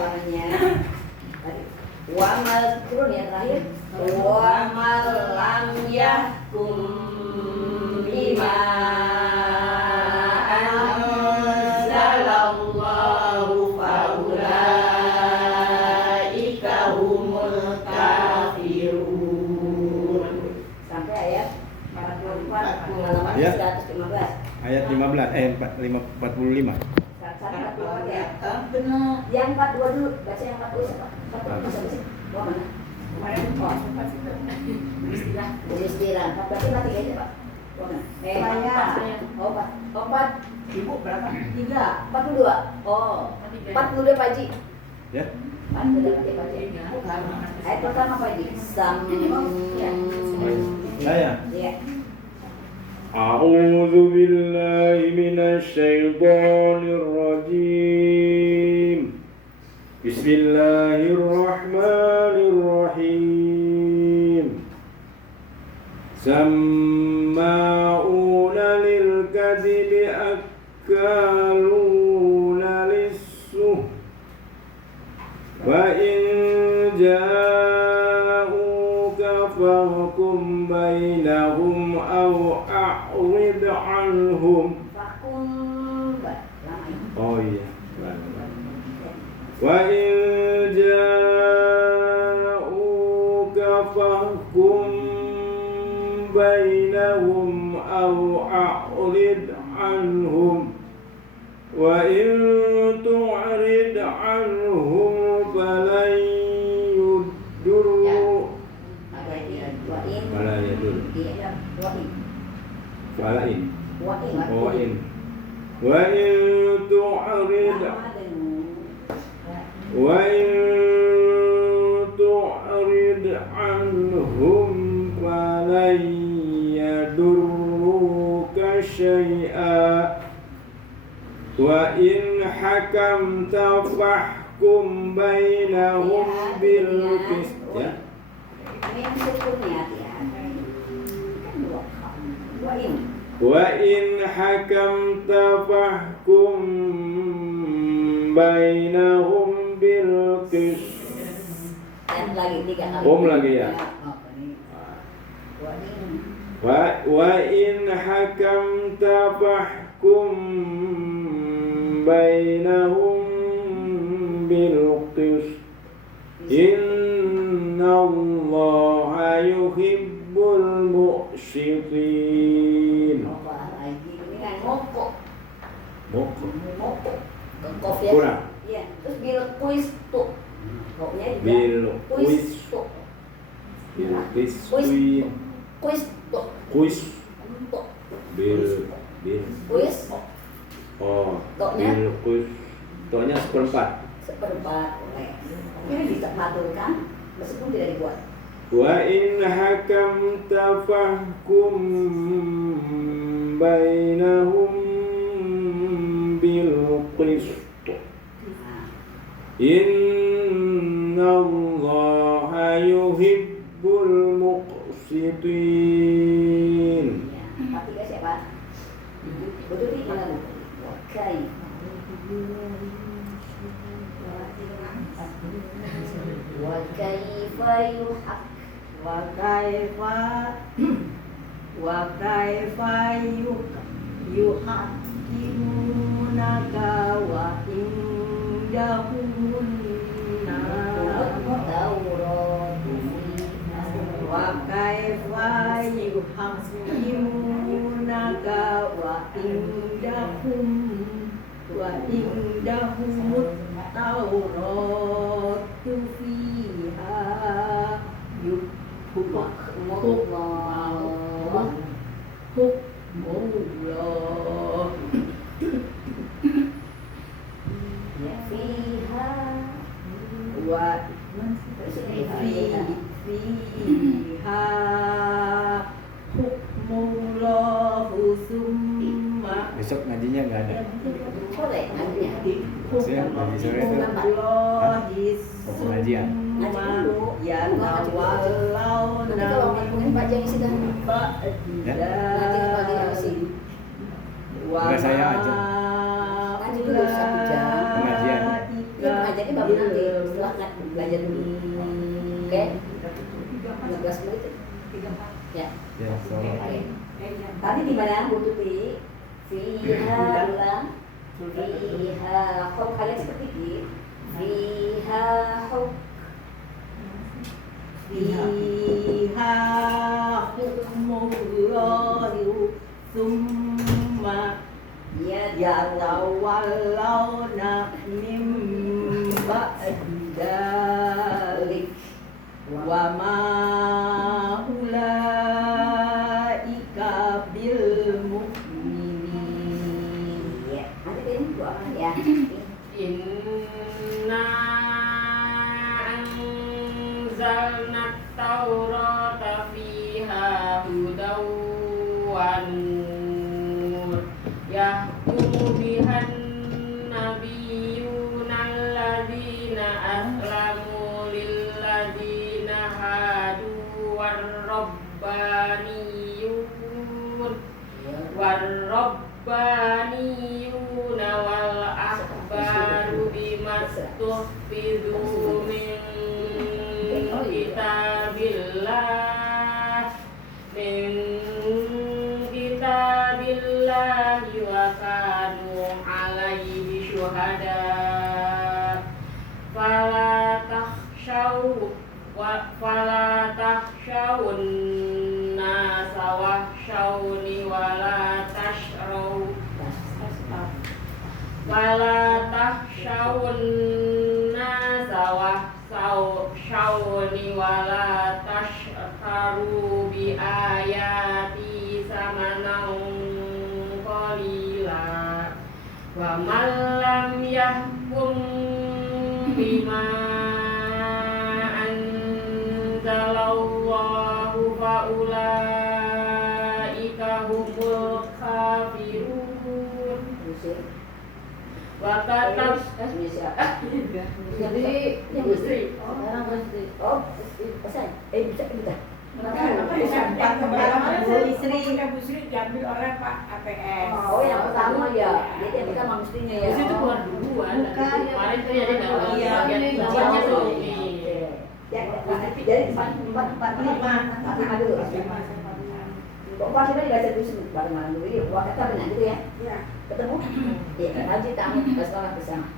halamannya. Wamal turun ya terakhir. Wamal lam yahkum bima anzalallahu faulaika humul kafirun. Sampai ayat 44 halaman ya. 115. Ayat 45. Benar. Yang 42 dulu, baca yang 42 siapa? 42 siapa sih? Wah mana? Kemarin istilah. Berarti mati aja Pak. Wah mana? Oh 4. Ibu berapa? 3. 42. Oh 42 Pak Haji. Ya. 42 Pak Haji. Ayat pertama Pak Haji. Saya. Iya. A'udzu billahi minasyaitonir rajim. Bismillahirrahmanirrahim. Samma'una lil kadhibi akaluna lis-suh. Wa in ja'uka fahkum bainahum aw a'rid anhum. Oh iya. Wa in ja'uka fahkum bainahum aw a'rid anhum. Wa in tu'rid anhum falan yudurru. Falan yudurru. Falain. Wa'in. Wa in tu'rid anhum falan yadurruka syai'a. Wa in hakamta fahkum bainahum bil qist. Ya. Ini sukunnya ya. Wa in hakamta fahkum bainahum bil qist. Dan lagi 3 kali. Lagi ya. Wa in hakamta fahkum bainahum bil qist. Innallaha yuhibbul muqsitin. Moko. Kof ya. Kurang. Iya, terus bil kuis tuh. Koknya Bil kuis tuh. Kuis tuh. Kuis. Bil. Kuis. Oh. Toknya? Bil kuis. Toknya seperempat. Ini bisa maturkan meskipun tidak dibuat. Wa in hakamta fahkum bainahum bil qist. Innallaha yuhibbul muqsitin. Ya, tapi guys ya Pak. Betul di mana? Wakai. Wa kaifa yuhak wa kaifa yuhakkimunaka wa indahumun wa kaifa yuhakkimunaka wa indahumut tauratu fiha hukmullah fiha wa fiha hukmullahu summa Besok ngajinya nggak ada. sore nantinya Saya ngaji sore itu. hukmullahi Pengajian. summa ya nanti kalau ngomongin baca yang sudah Enggak, saya aja. Ngaji dulu 1 jam. Pengajian. Iya, pengajiannya baru nanti setelah belajar dulu. Oke? 15 menit. Ya. Ya, soal. Oke. Tadi di mana Bu Tuti? Fiha ulang. Fiha huk kalian seperti ini. Fiha huk. fiha hukmullahi summa yatawallawna min ba'di dzalik wa ma ulaika bil mu'minin. Ya. Nanti ini Bu apa ya? Inna anzalna taurata fiha hudaw wan nur yahkumu bihan nabiyyuna alladzina aslamu lilladzina hadu warrabbaniyuna wal ahbaru bimastuhfizu min kitabillahi wa kanu alaihi syuhada fala tahsyawun nasa wahsyawni wala tashtaru bi ayati samanan qalila wa man lam yahkum bima anzalallahu fa ulaika humul kafirun. Wa katab Jadi yang istri. Sekarang istri. Oh, pesan. Bisa kita. Istri diambil oleh Pak APS. Oh, yang pertama ya. Jadi yang kita sama istrinya ya. itu keluar duluan. Bukan. Kemarin tuh ya dia dapat Iya, bagian iya, ujiannya tuh. Ya, jadi 4 dulu. Kok pasnya dibaca dulu bareng-bareng dulu ya. Buat kata benar gitu ya. Ya. Ketemu? Iya, haji tamu sekolah bersama.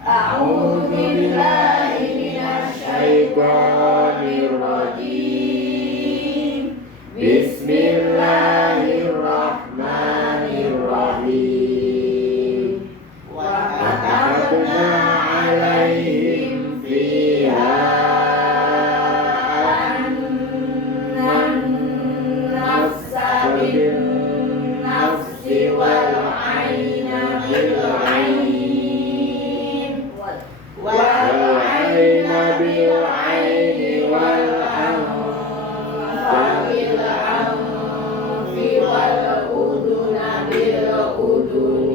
أعوذ بالله من الشيطان الرجيم بسم الله الرحمن الرحيم وكتبنا عليهم فيها أن النفس بالنفس والعين بالعين والعين بالعين والأنف بالأنف والأذن بالأذن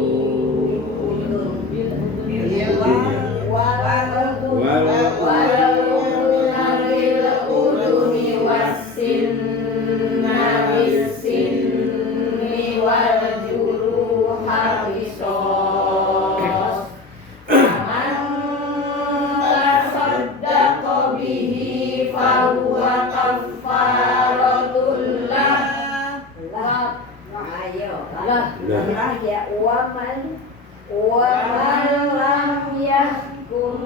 بالأذن والسن بالسن والجروح قصاص فمن تصدق به فهو كفارة Wa man lam yahkum.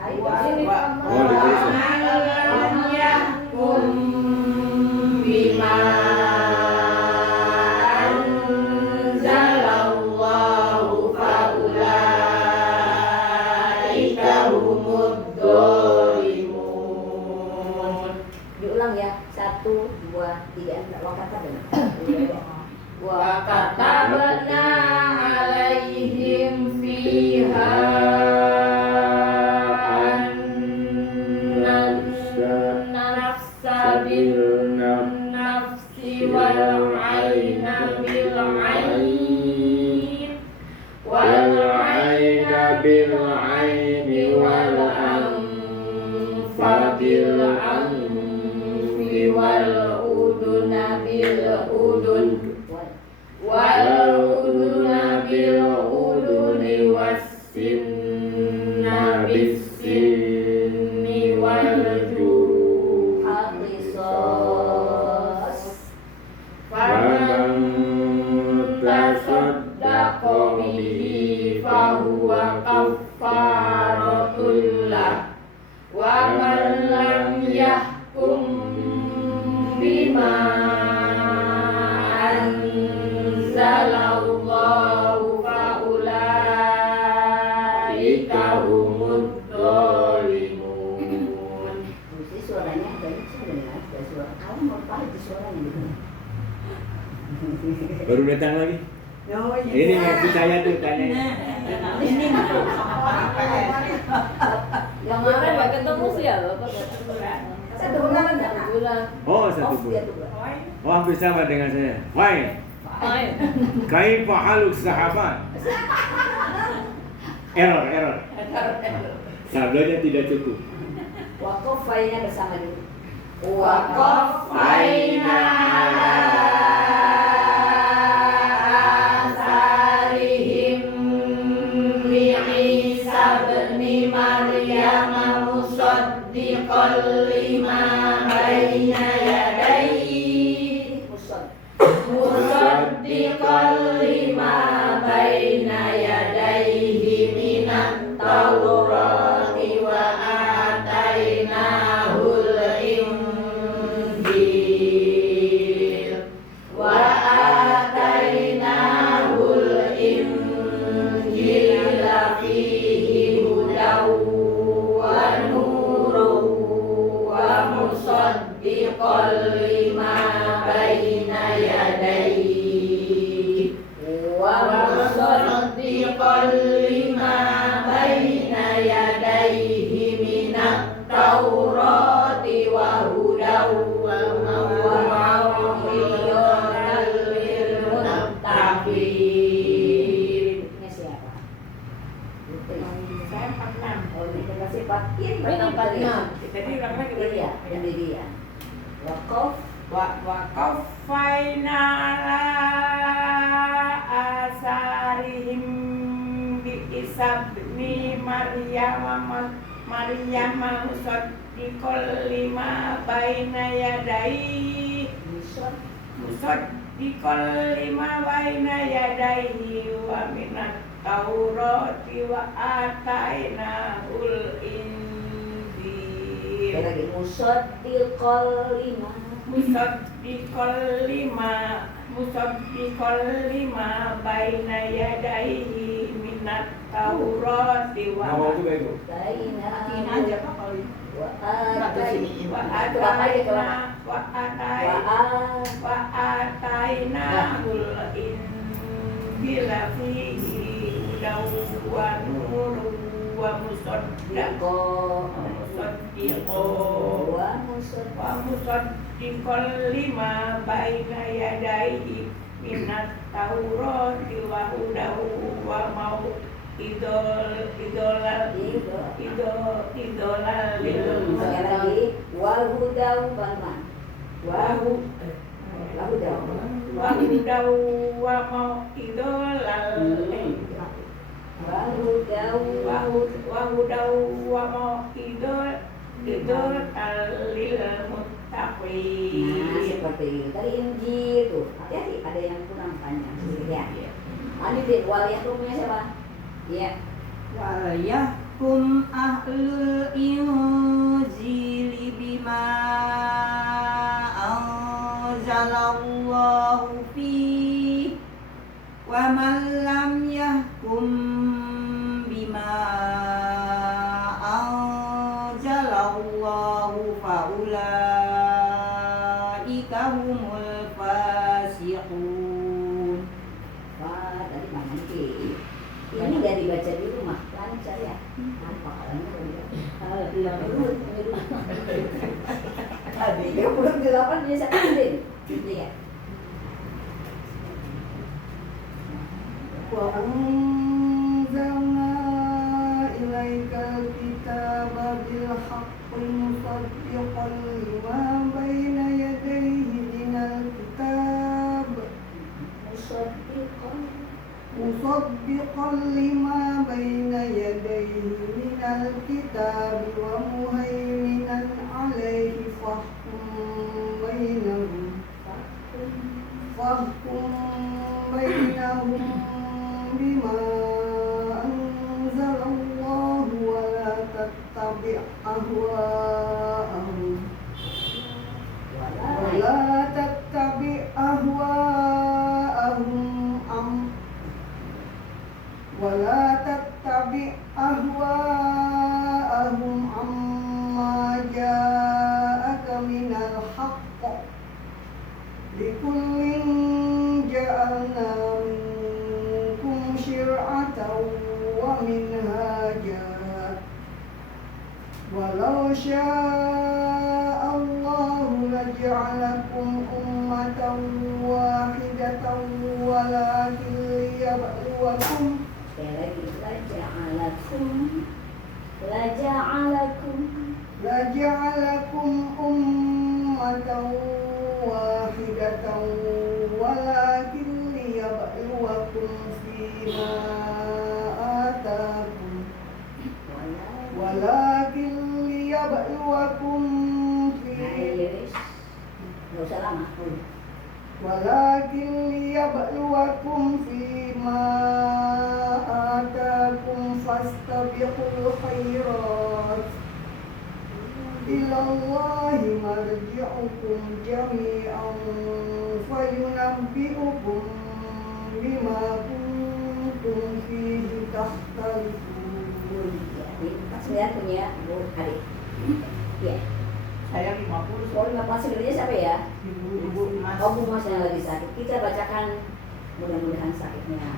Ayo sini. Oh, ditulis ya? lam yahkum bima anzalallahu faulaika humud dhalimun. Diulang ya. 1, 2, 3. Wakata benar. Wa katabna alaihim fiha annan nafsa bin nafsi wal aina bil ain wal aina bil aini wal anfa bil anfi wal uduna bil udun wal uduna bil uduni wassinna bis sinni wal juruh Qisas. faman tasaddaqa bihi fahuwa kaffaratul lah wa man lam yahkum bima anzalallahu faulaika humud dhalimun. Mesti suaranya banyak sebenarnya. Ada suara. Kamu mau apa itu suaranya gitu? Baru datang lagi. Oh, iya. Ini ngerti saya tuh tanya. Ini Yang mana nggak ketemu sih ya Bapak? 1 bulan enggak? Bulan. Oh, 1 Off dia bulan. tuh. Oh, hampir sama dengan saya. Why? Main. Kaifa haluk sahabat? Error. Sabdanya tidak cukup. Waqafainya bersama dulu. Wa qaffayna ala asarihim bi Isa ibn Maryam musaddiqan lima baina yadayhi musaddiqan lima baina yadayhi minat Taurati wa atainahul injil wa atainahul injila fihi hudaw wa nurun wa musaddiqan lima baina yadayhi wa musaddiqan lima baina yadayhi minat Taurati wa hudaw wa maw'idatan lil muttaqin. Ini siapa? Saya 46. Oh, ini kasih pakin. Ini 46. Jadi ulang lagi Iya, ini dia. Waqaf. wa qaffayna ala asarihim bi Isa ibn Maryam musaddiqan lima baina yadayhi musaddiqan lima baina yadayhi wa minat Taurati wa atainahul injil Lagi musaddiqal lima. musaddiqal lima baina yadayhi minat Taurati wa Mau juga ibu. matiin aja Pak kalau ini. Wa atainahul injila fihi hudaw wa nurun wa musaddiqan lima baina yadayhi minat Taurati wa hudaw wa mau'idatan lil Sekali lagi. Wahudaw balman. Wahudaw. wa hudaw wa mau'idatan Wahudaw. wa hudaw wa mau'idatan lil muttaqin. seperti itu. Tadi Injil tuh, hati-hati ada yang kurang panjang sedikit ya. Alif waliyahkumnya siapa? Iya. Waliyahkum ahlul injili bima anzalallahu fi wa man lam yahkum bima anzalallahu faulaika humul fasiqun. Wah, tadi Bang Nanti. Ini udah dibaca di rumah. Lain saya. Apa kalanya? Iya, belum. 38 bisa ambil. Iya. Wa anzalna ilaikal kitaba bil haqqi musaddiqan lima baina yadayhi minal kitab musaddiqan lima baina yadayhi minal kitab wa muhaiminan alaihi fahkum bainahum bima anzalallahu wa la tattabi' ahwa'ahum amma ja'aka minal haqq likullin ja'alna minkum syir'atan wa minhaja walau sya'allahu laja'alakum ummatan wahidatan walakin liyabluwakum laja'alakum ummatan wahidatan walakin liyabluwakum fima atakum walakin liyabluwakum walakin liyabluwakum fima atakum fastabiqul khairat ilallahi marji'ukum jami'an fayunabbi'ukum bima kuntum fihi takhtalifun. Saya punya Bu Adik. Iya. Saya 50. Oh, 50 sebenarnya siapa ya? Ibu Mas. Oh, Bu Mas yang lagi sakit. Kita bacakan, mudah-mudahan sakitnya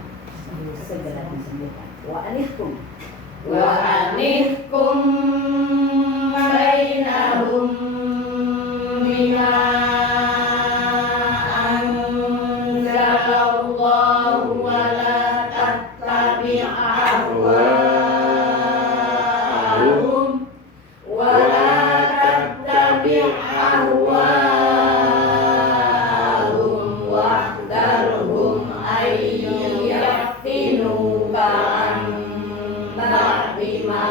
segera disembuhkan. Wa anihkum. Wa anihkum bainahum bima anzalallahu wa la tattabi' ahwa'ahum wa la tattabi' ahwa'ahum wahdarhum ayyaftinuka an ba'di ma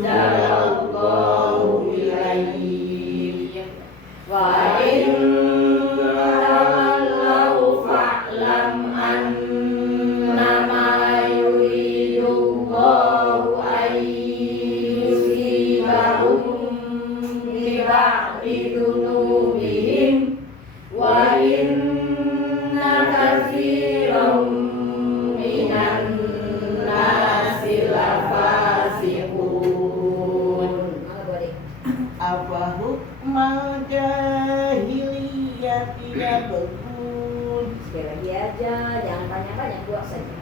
anzalallahu ilaik wa in tawallaw fa'lam annama yuridullahu an yusibahum bi ba'di dhunubihim wa inna katsiran minan nasi lafasiqun. Apa hukmal jahiliyati yabghun? Sekali lagi aja, jangan banyak-banyak, buat saja.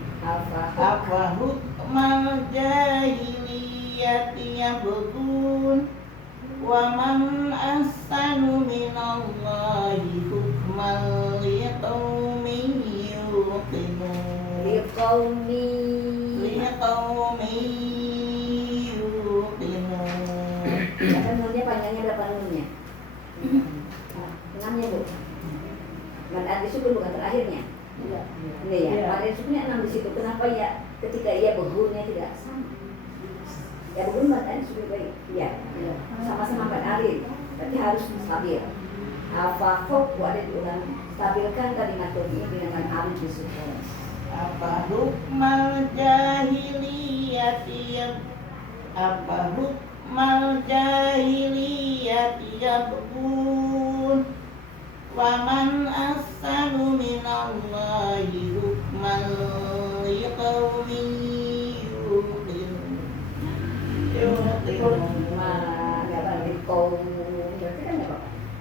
Apa hukmal jahiliyati yabghun? Wa man ahsanu minallahi hukman liqaumin yuqinun. Liqaumin yuqinun. Kan nunnya panjangnya berapa nunnya? 6 ya Bu? Mad di sukun bukan terakhirnya? Iya. Ini ya, mad sukunnya 6 di situ. Kenapa ya ketika ia berhurnya tidak sama? Ya berhur mad sukun baik. Iya. Sama-sama mad alif. Berarti harus stabil. Al-Fakuk ada diulang. Stabilkan kalimat ini dengan alif disukun. Apa hukmal jahiliyati yabghun wa man ahsanu minallahi hukman liqaumin yuqinun.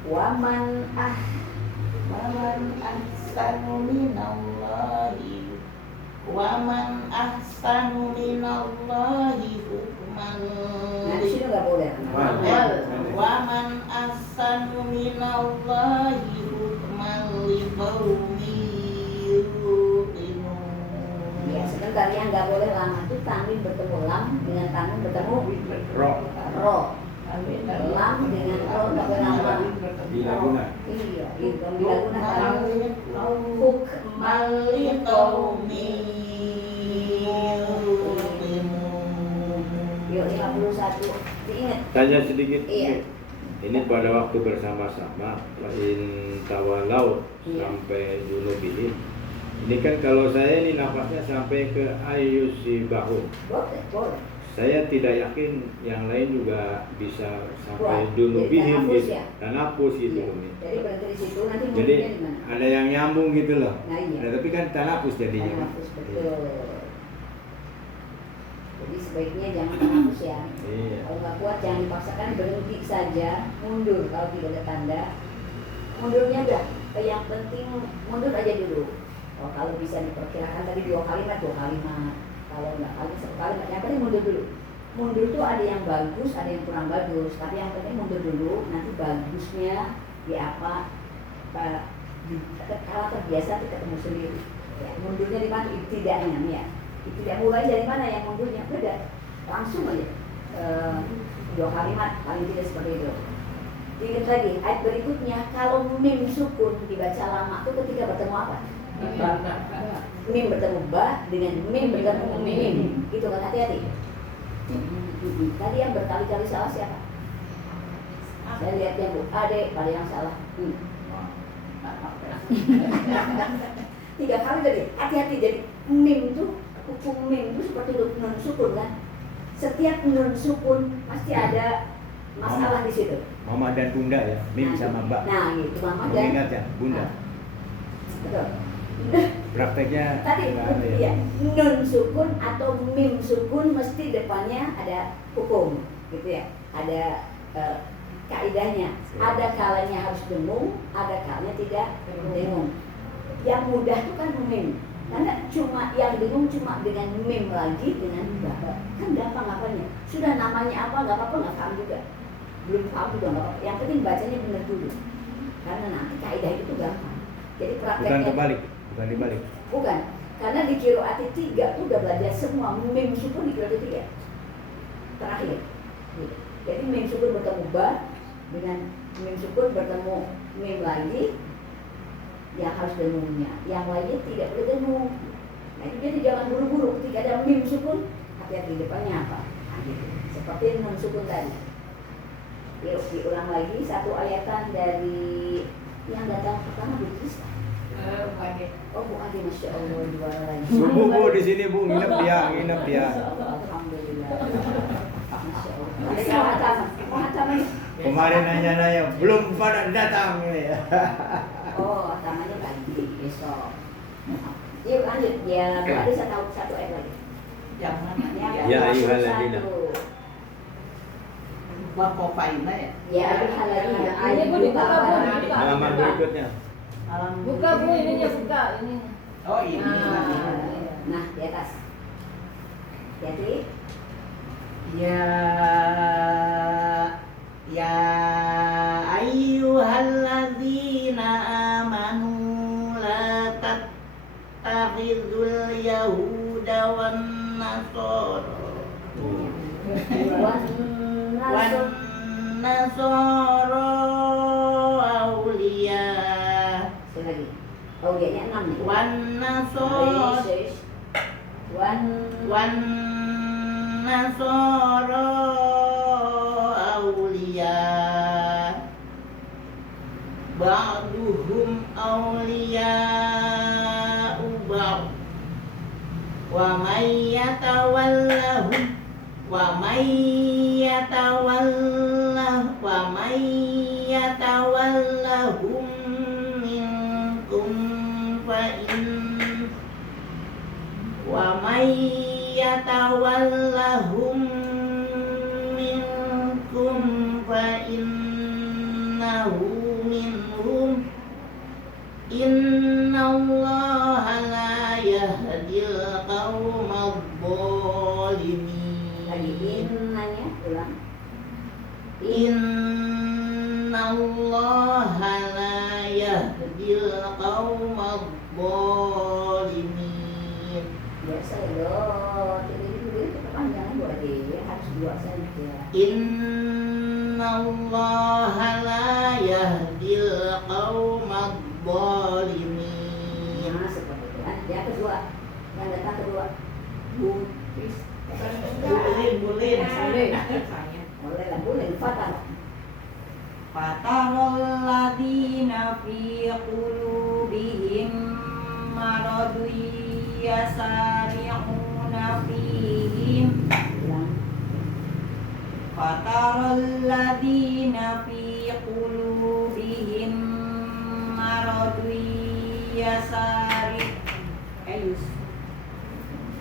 Waman ahsanu minallahi hukman. Nah di sini nggak boleh. Waman ahsanu minallahi hukman liqaumin yuqinun. Ya sebentar yang nggak boleh lama itu tanwin bertemu lam dengan tanwin bertemu Ro. ro. Lam dengan ro nggak boleh lama. Bila guna. Iya, itu bila guna hukmal Yuk 51 diingat. Tanya sedikit. Iya. Ini pada waktu bersama-sama in tawalau Iya. sampai junubihim. Ini kan kalau saya ini nafasnya sampai ke ayusibahum. Boleh. Saya tidak yakin yang lain juga bisa sampai Wah, junubihim jadi gitu. ya? Dan hapus gitu. Iya. Jadi berhenti di situ nanti Jadi mulutnya di mana? ada yang nyambung gitu loh. Nah iya. Nah, tapi kan tanapus jadinya. Tanafus, betul. Jadi sebaiknya jangan tanafus ya. Iya. Kalau nggak kuat jangan dipaksakan, berhenti saja, mundur kalau tidak ada tanda. Mundurnya udah, yang penting mundur aja dulu. Oh, kalau bisa diperkirakan tadi 2 kalimat. Kalau nggak satu kalimat, yang penting mundur dulu. Mundur tuh ada yang bagus, ada yang kurang bagus. Tapi yang penting mundur dulu. Nanti bagusnya di apa? Kalau terbiasa tuh ketemu sendiri. Ya, mundurnya di mana? Ibtida'nya ya. Tidak mulai dari mana yang mundurnya? Udah langsung aja. 2 kalimat paling tidak seperti itu. Ingat lagi ayat berikutnya, kalau mim sukun dibaca lama itu ketika bertemu apa? Mim bertemu ba dengan mim bertemu mim. Gitu kan, hati-hati. Tadi yang berkali-kali salah siapa? Saya lihat ya Bu, Ade pada yang salah. 3 kali tadi, hati-hati. Jadi mim tuh, hukum mim itu seperti nun sukun kan. Setiap nun sukun pasti ada masalah di situ. Mama dan bunda ya, mim sama mbak. Nah gitu, mama dan Mengingat ya, bunda. betul. Prakteknya Tadi nggak ada ya. ya, nun sukun atau mim sukun mesti depannya ada hukum, gitu ya. Ada kaidahnya. Ada kalanya harus dengung, ada kalanya tidak dengung. Yang mudah itu kan mim, karena cuma yang bingung cuma dengan mim lagi dengan bah. Kan gampang apanya. Sudah namanya apa nggak apa-apa, nggak paham juga. Belum paham juga nggak apa-apa. Yang penting bacanya benar dulu. Karena nanti kaidah itu gampang. Jadi prakteknya Bukan kebalik, bukan dibalik. bukan. Karena di qiraat 3 tuh udah belajar semua mim sukun di qiraat 3. Terakhir. Jadi mim sukun bertemu ba dengan mim sukun bertemu mim lagi yang harus dengungnya, yang lainnya tidak boleh dengung. Nah itu jadi jangan buru-buru ketika ada mim sukun, hati-hati depannya apa. Nah, gitu. Seperti nun sukun tadi. Yuk diulang lagi satu ayatan dari yang datang pertama Bu Krista. Oh Bu Adi, Masya Allah, dua lagi. Subuh Bu di sini Bu, nginep dia. Alhamdulillah. Masya Allah. Ada yang Hatama. Kemarin nanya-nanya, belum pada datang ya. Oh, Hatamanya pagi, besok. Yuk lanjut, ya Bu Adi satu ayat lagi. Jangan Ya, ayyuhalladzina. Bapak-bapaknya ya. Ya ayyuhalladzina. Ini Bu dibuka Bu. Halaman berikutnya. Buka Bu, ininya buka ini. Oh ini. Nah, di atas. Jadi, Ya ayyuhalladzina amanu la tattakhidul yahuda wan nasara wan nasara awliya sekali lagi. Aulianya 6 nih. wan nasara wan nasara awliya ba'duhum awliya'u ba'd wa may yatawallahum minkum fa innahu minhum innallaha la yahdil qaumadh dhalimin. Lagi innanya ulang. Innallaha la yahdil qaumadh dhalimin. Biasa loh, jadi itu kepanjangan buat dia harus dua saja. Innallaha la yahdil qaumadh dhalimin. Nah, seperti itu. Yang kedua, yang datang kedua. Bulin. Boleh lah, boleh. Fatar. Fatarul ladina fi qulubihim maradun yasari'una fihim. Fatarul ladina fi qulubihim maradun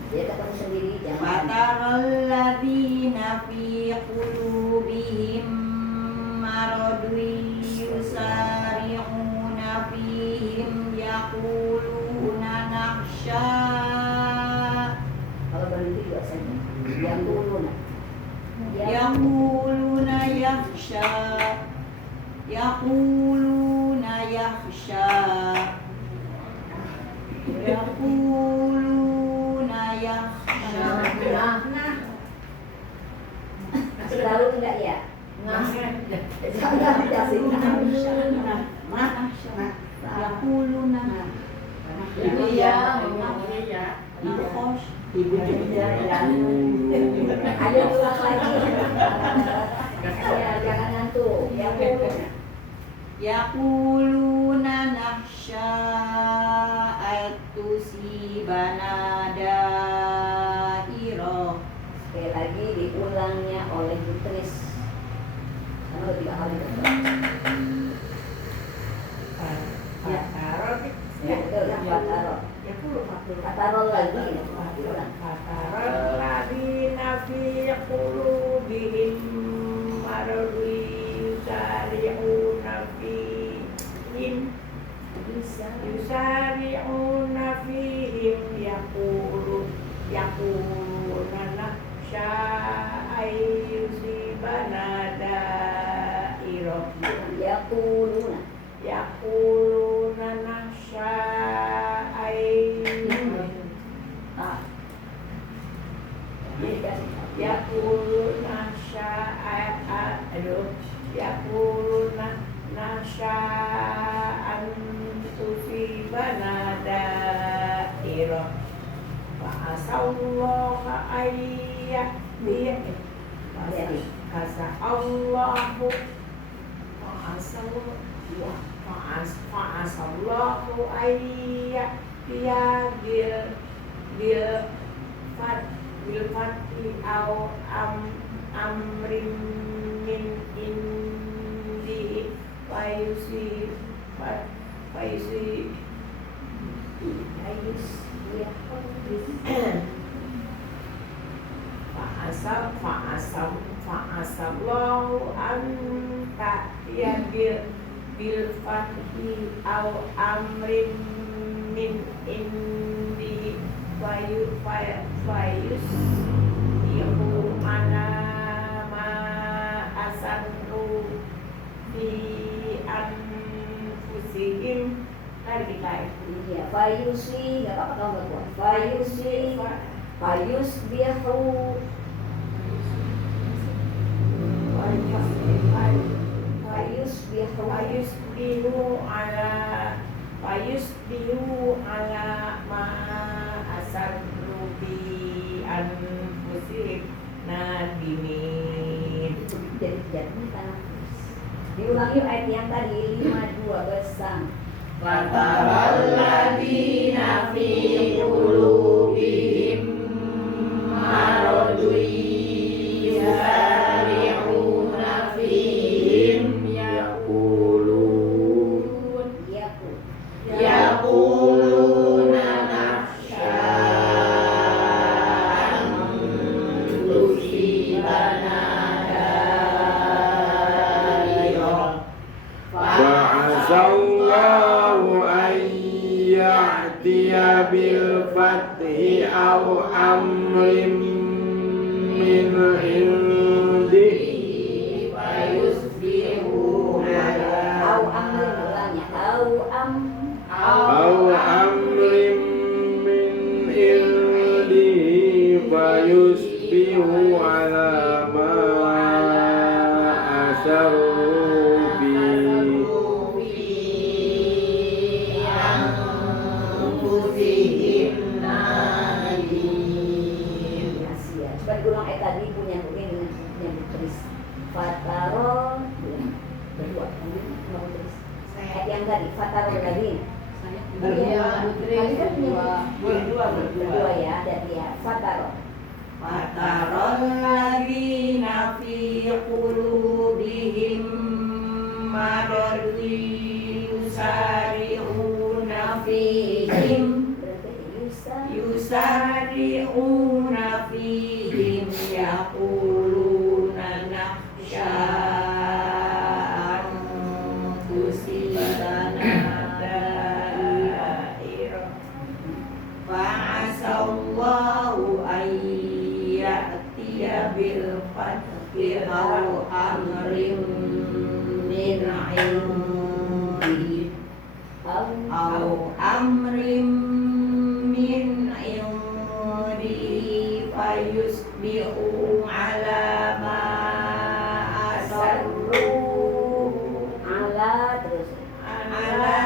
Dia ketemu sendiri jangan. Fatarul ladina fi qulubihim maradun yusari'una fihim yaquluna nakhsha. Kalau berhenti dua saja. Yang dulu nak. Yaquluna yakhsha. Yaquluna yakhsha. Yaquluna yakhsha. Selalu tidak ya? Yaquluna. Ibu ya. Ibu juga Ayo ulang lagi. Ya, jangan ngantuk. Ya, Yaquluna nakhsha atusibana dairo. sekali lagi diulangnya oleh Putris. Karena tiga kali. Ya, ya betul. Fatarol lagi. Diulang. Fatarul ladina fi qulubihim maradun yusari'una fihim yaquluna nakhsha ayyusibana dairo. Yaquluna nakhsha yaquluna nasya'an tusibana dairo fa'asallahu fa'asallahu bil fati au amrin min indi fayusi fa'asallahu anta ya bil fati au amrin min indi fayus yahu mana ma asanru fi anfusihim. Lagi baik. Iya, fayusi, nggak apa-apa kamu nggak kuat. Fayus biahu. Fayusbihu ala ma asarru bi anfusihim nadimin. Jadi tanafus. Diulang yuk ayat yang tadi 52 bersama. Fataralladzina fi qulubihim maradun yusari'una fihim yaquluna nakhsha an tusibana dairah Fa'asallahu an ya'tiya bil fathi aw amrin min indihi fayusbihu ala Au amrin ulangnya. aw amrin min indihi fayusbihu ala ma asarru bi Coba diulang ayat tadi punya begini yang ditulis Fataro berdua kemudian mau tulis ayat yang tadi Fataro tadi berdua ya dari ya Fataro Fataralladzina fi qulubihim maradun yusari'una fihim yusari'una fihim yaquluna nakhsha an tusibana dairah fa'asallahu an ya'tiya bil fathi aw amrin min 'indihi aw amrin min 'indihi fayusbihu ala ma asarru ala terus ala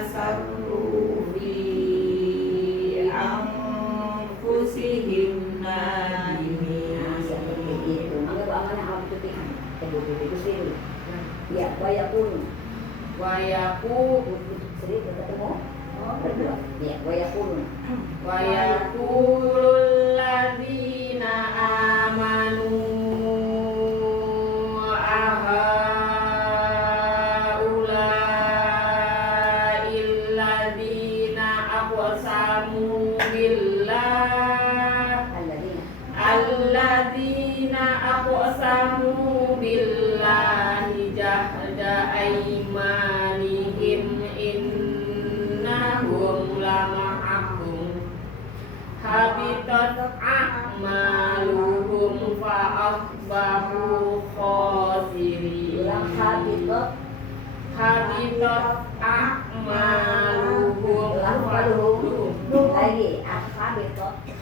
asarru fi anfusihim nadimin. seperti itu anggap amanah apa itu itu sini ya wayakun sering ketemu berdua ya wayakun Wa yaqulul ladzina amanu ahaula'il ladzina aqsamu billah alladzina aqsamu billahi jahda aymanihim innahum lama'akum habitat a'maluhum fa asbahu khasirin habitat a'maluhum lagi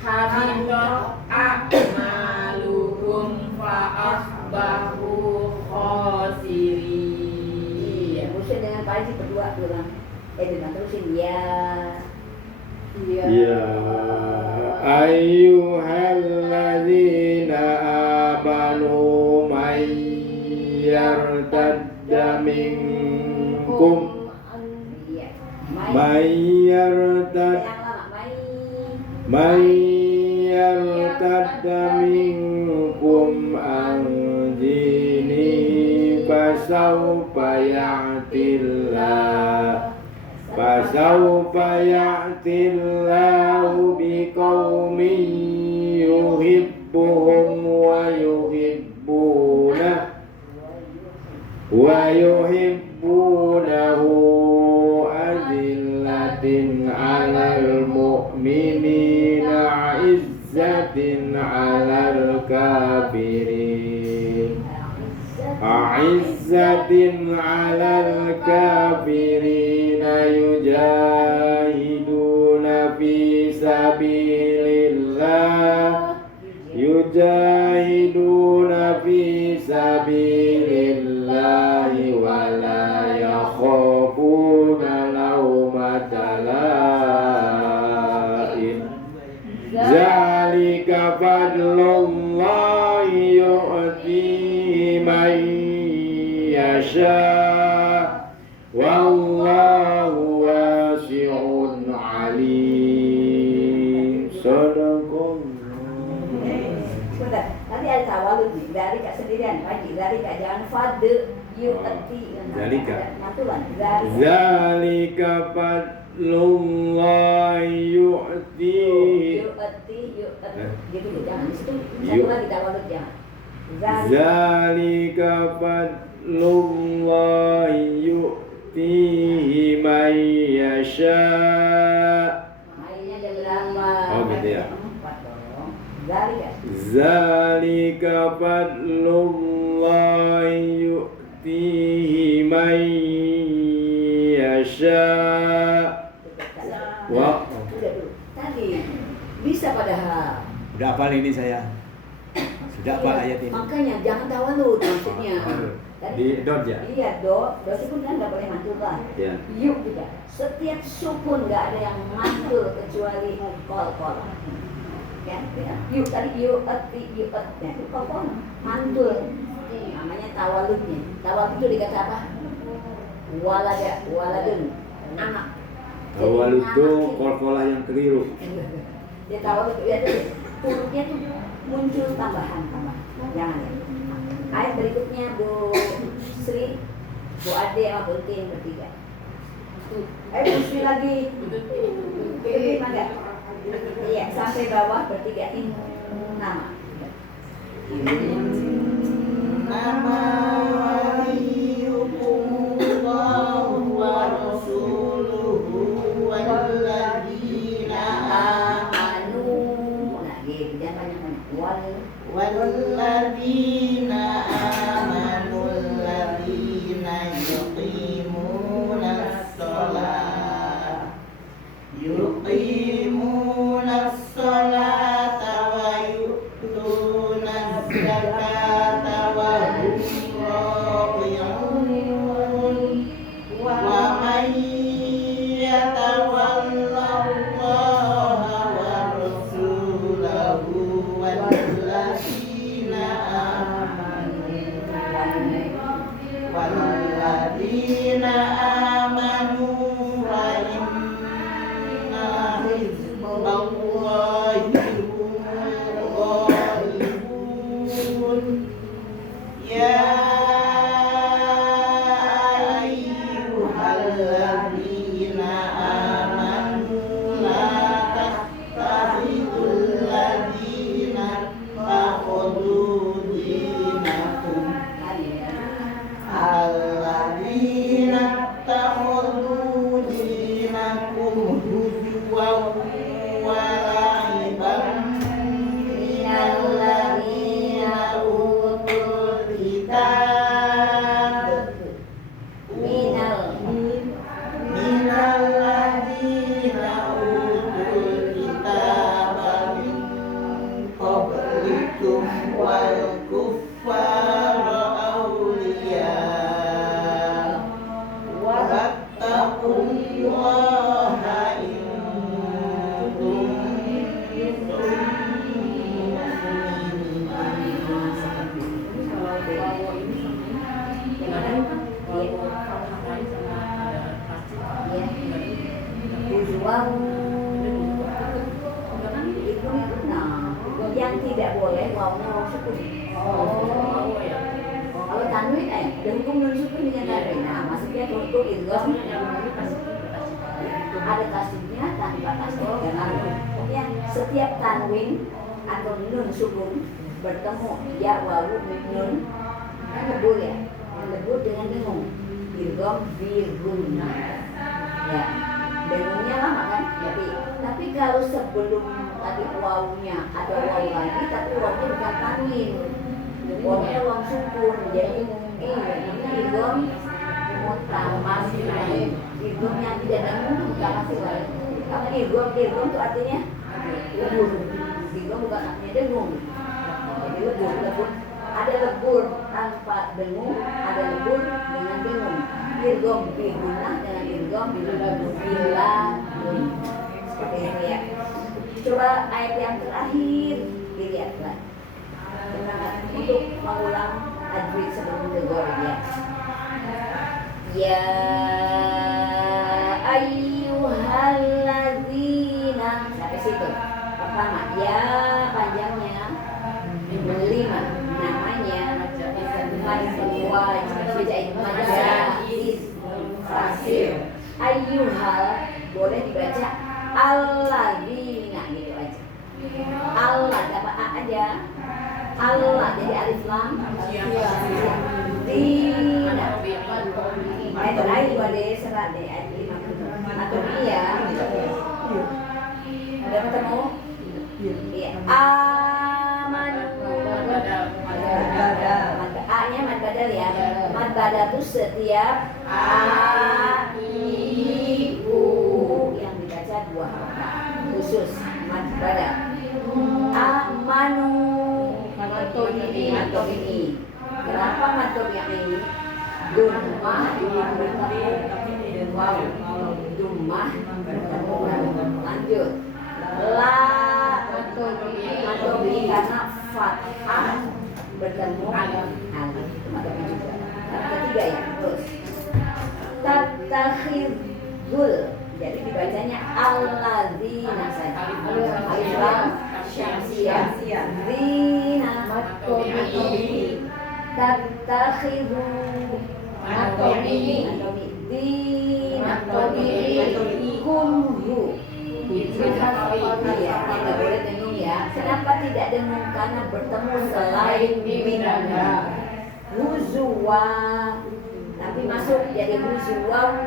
habitat a'maluhum fa asbahu khasirin. Musuh dengan Pak Haji berdua bilang dengan terusin ya Ya ayyuhalladzina amanu may yartadda minkum may yartadda minkum an dinihi fasawfa ya'tillahu biqaumin yuhibbuhum wa yuhibbunahu azillatin 'alal mu'minina 'izzatin 'alal kafirin a'izzatin 'alal kafirina yujahiduna fi sabilillahi wa la yakhafuna lawmata la'im zalika fadlullahi yu'tihi man yasha wallahu wasi'un alim. Sadaqallah. Sebentar, nanti ada tawalud nih. Dari kak sendirian lagi, dari kak jangan fade yu'ti. Zalika. Matulan. Zalika. Zalika fadlullahi yu'ti. Yu'ti. Gitu jangan. Di situ satu Yu. lagi tawalud jangan. Zalika fadlullahi yu'tihi man yasha. Mainnya ada berapa? Oh, gitu ya. 4 dong. Zalika. Zalika fadlullahi yu'tihi man yasha. Wah. Udah dulu. Tadi bisa padahal. Udah hafal ini saya. Sudah hafal ayat ini. Makanya jangan tawalud maksudnya. Di dot ya? Iya, do sukun kan nggak boleh mantul kan? Ya. Yuk juga. Setiap sukun nggak ada yang mantul kecuali kol. Ya, yuk tadi yuk eti. Ya, itu kol mantul. Namanya tawaludnya. Tawalud itu dikata apa? Waladun, anak. Jadi Awal itu anak itu. kol-kolah yang keliru. Dia tawalud ya hurufnya tuh muncul tambahan. Jangan ya. Ayat berikutnya Bu Sri, Bu Ade sama Bu Tin bertiga. Bu Sri lagi. Pilih mana? Iya, sampai bawah bertiga ini nama. Nama waliyukumullahu wa rasuluhu walladzina Amanu. Nah, gitu jangan banyak. walladzina amanu alladzina yuqimunas sholata wa yu'tunaz zakata wa hum raqi'un wa man yatawallallaha wa rasulahu walladzina amanu wa inna hizballahi humul ghalibun. Ya ayyuhalladzina amanu la tattakhidul ladzina takhudhu dinakum alladzina takhudhu dinakum huzwan wa la'iban minal ladzina utul kitab minal ladzina utul kitab min qablikum wal kuffara awliya wattaqullaha in kuntum yang tidak boleh wawnya waw sukun. Kalau tanwin hukum nun sukun dengan tanwin. Nah, maksudnya untuk idgham ada tasdidnya tanpa tasdid dan ya setiap tanwin atau nun sukun bertemu ya wawu nun kan lebur ya. Lebur dengan dengung. Idgham birgunna. Ya. Dengungnya lama kan? Tapi kalau sebelum tadi wawunya ada wawu lagi, tapi wawunya bukan tanwin, wawunya wawu sukun, jadi idgham mutamassilin. Idgham yang tidak dengung itu bukan massilin. Karena idgham itu artinya lebur. Idgham bukan artinya dengung. Jadi lebur. Ada lebur tanpa dengung, ada lebur dengan dengung. Idgham bihuna dengan idgham bila. Seperti itu ya. Coba ayat yang terakhir dilihatlah. Untuk mengulang tajwid sebelum tegor ya. Ya ayyuhalladzina, sampai situ. Pertama, ya panjangnya 5, namanya fasir. Ayyuhal boleh dibaca alladzina gitu aja. Allah dapat a aja. Allah jadi alif lam. Dina. Ayat terakhir pada serat deh ayat 50. Atau iya. Udah ketemu? Iya. Amanu. A-nya mad badal ya. Mad badal itu setiap a, i, u yang dibaca 2 harakat khusus mad badal. Amanu atau ini. Kenapa mad ini? Dummah bertemu waw. Dummah bertemu lanjut. La atau ini karena fathah bertemu alif juga. Ketiga ya, terus tattakhidul, jadi dibacanya alladzina saja. Alif lam syamsiyah zina tattakhidu dina kumhu. Iya, tidak boleh dengung ya. Kenapa tidak dengung? Karena bertemu selain minanda. Huzwa, tapi masuk jadi huzwa.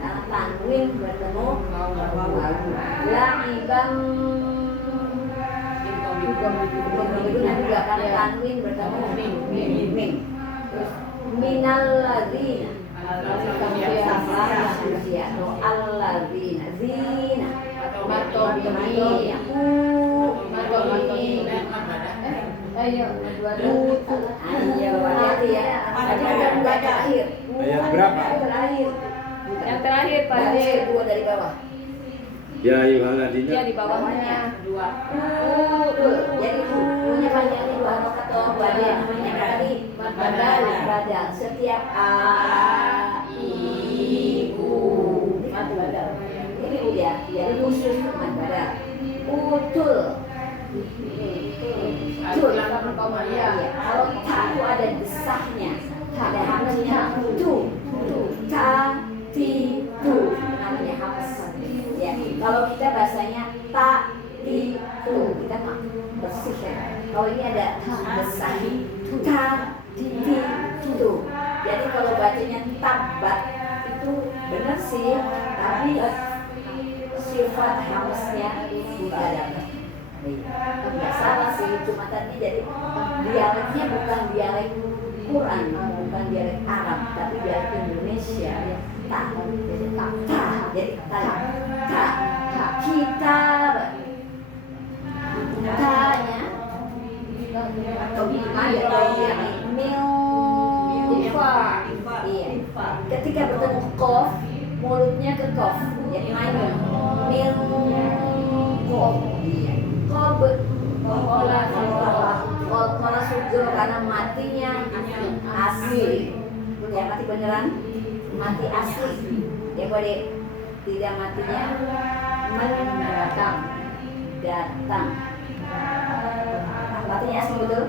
Karena tanwin bertemu la'ibam. Itu juga karena tanwin bertemu min. Terus minal ladzina. Atau alladzina zina ayo hati ya. Ada terakhir. Ayat berapa? Yang terakhir pada 2 dari bawah. Ya ayyuhalladzina. Ya di bawahnya 2. Jadi punya panjangnya 2 harakat atau pada yang namanya tadi badal. Setiap a, i, u mad badal. Ini udah jadi khusus mad badal. Utul. Ya. Kalau ta itu ada desahnya, ada hamzanya tu, ta, ti, tu, namanya hamz. Ya. Kalau kita bahasanya ta, ti, tu, kita mah bersih ya. Kalau ini ada desah, ta, ti, tu. Jadi kalau bacanya tabat itu benar sih, tapi sifat hamznya tidak dapat. Nggak salah sih, cuma tadi jadi dialeknya bukan dialek Quran, bukan dialek Arab, tapi dialek Indonesia ya. Jadi kita tanya atau iya. Ketika bertemu kof, mulutnya ke kof, jadi main kof. Kola sujud karena matinya asli. Ya mati beneran, mati asli. Ya boleh tidak matinya mendatang. Matinya asli betul.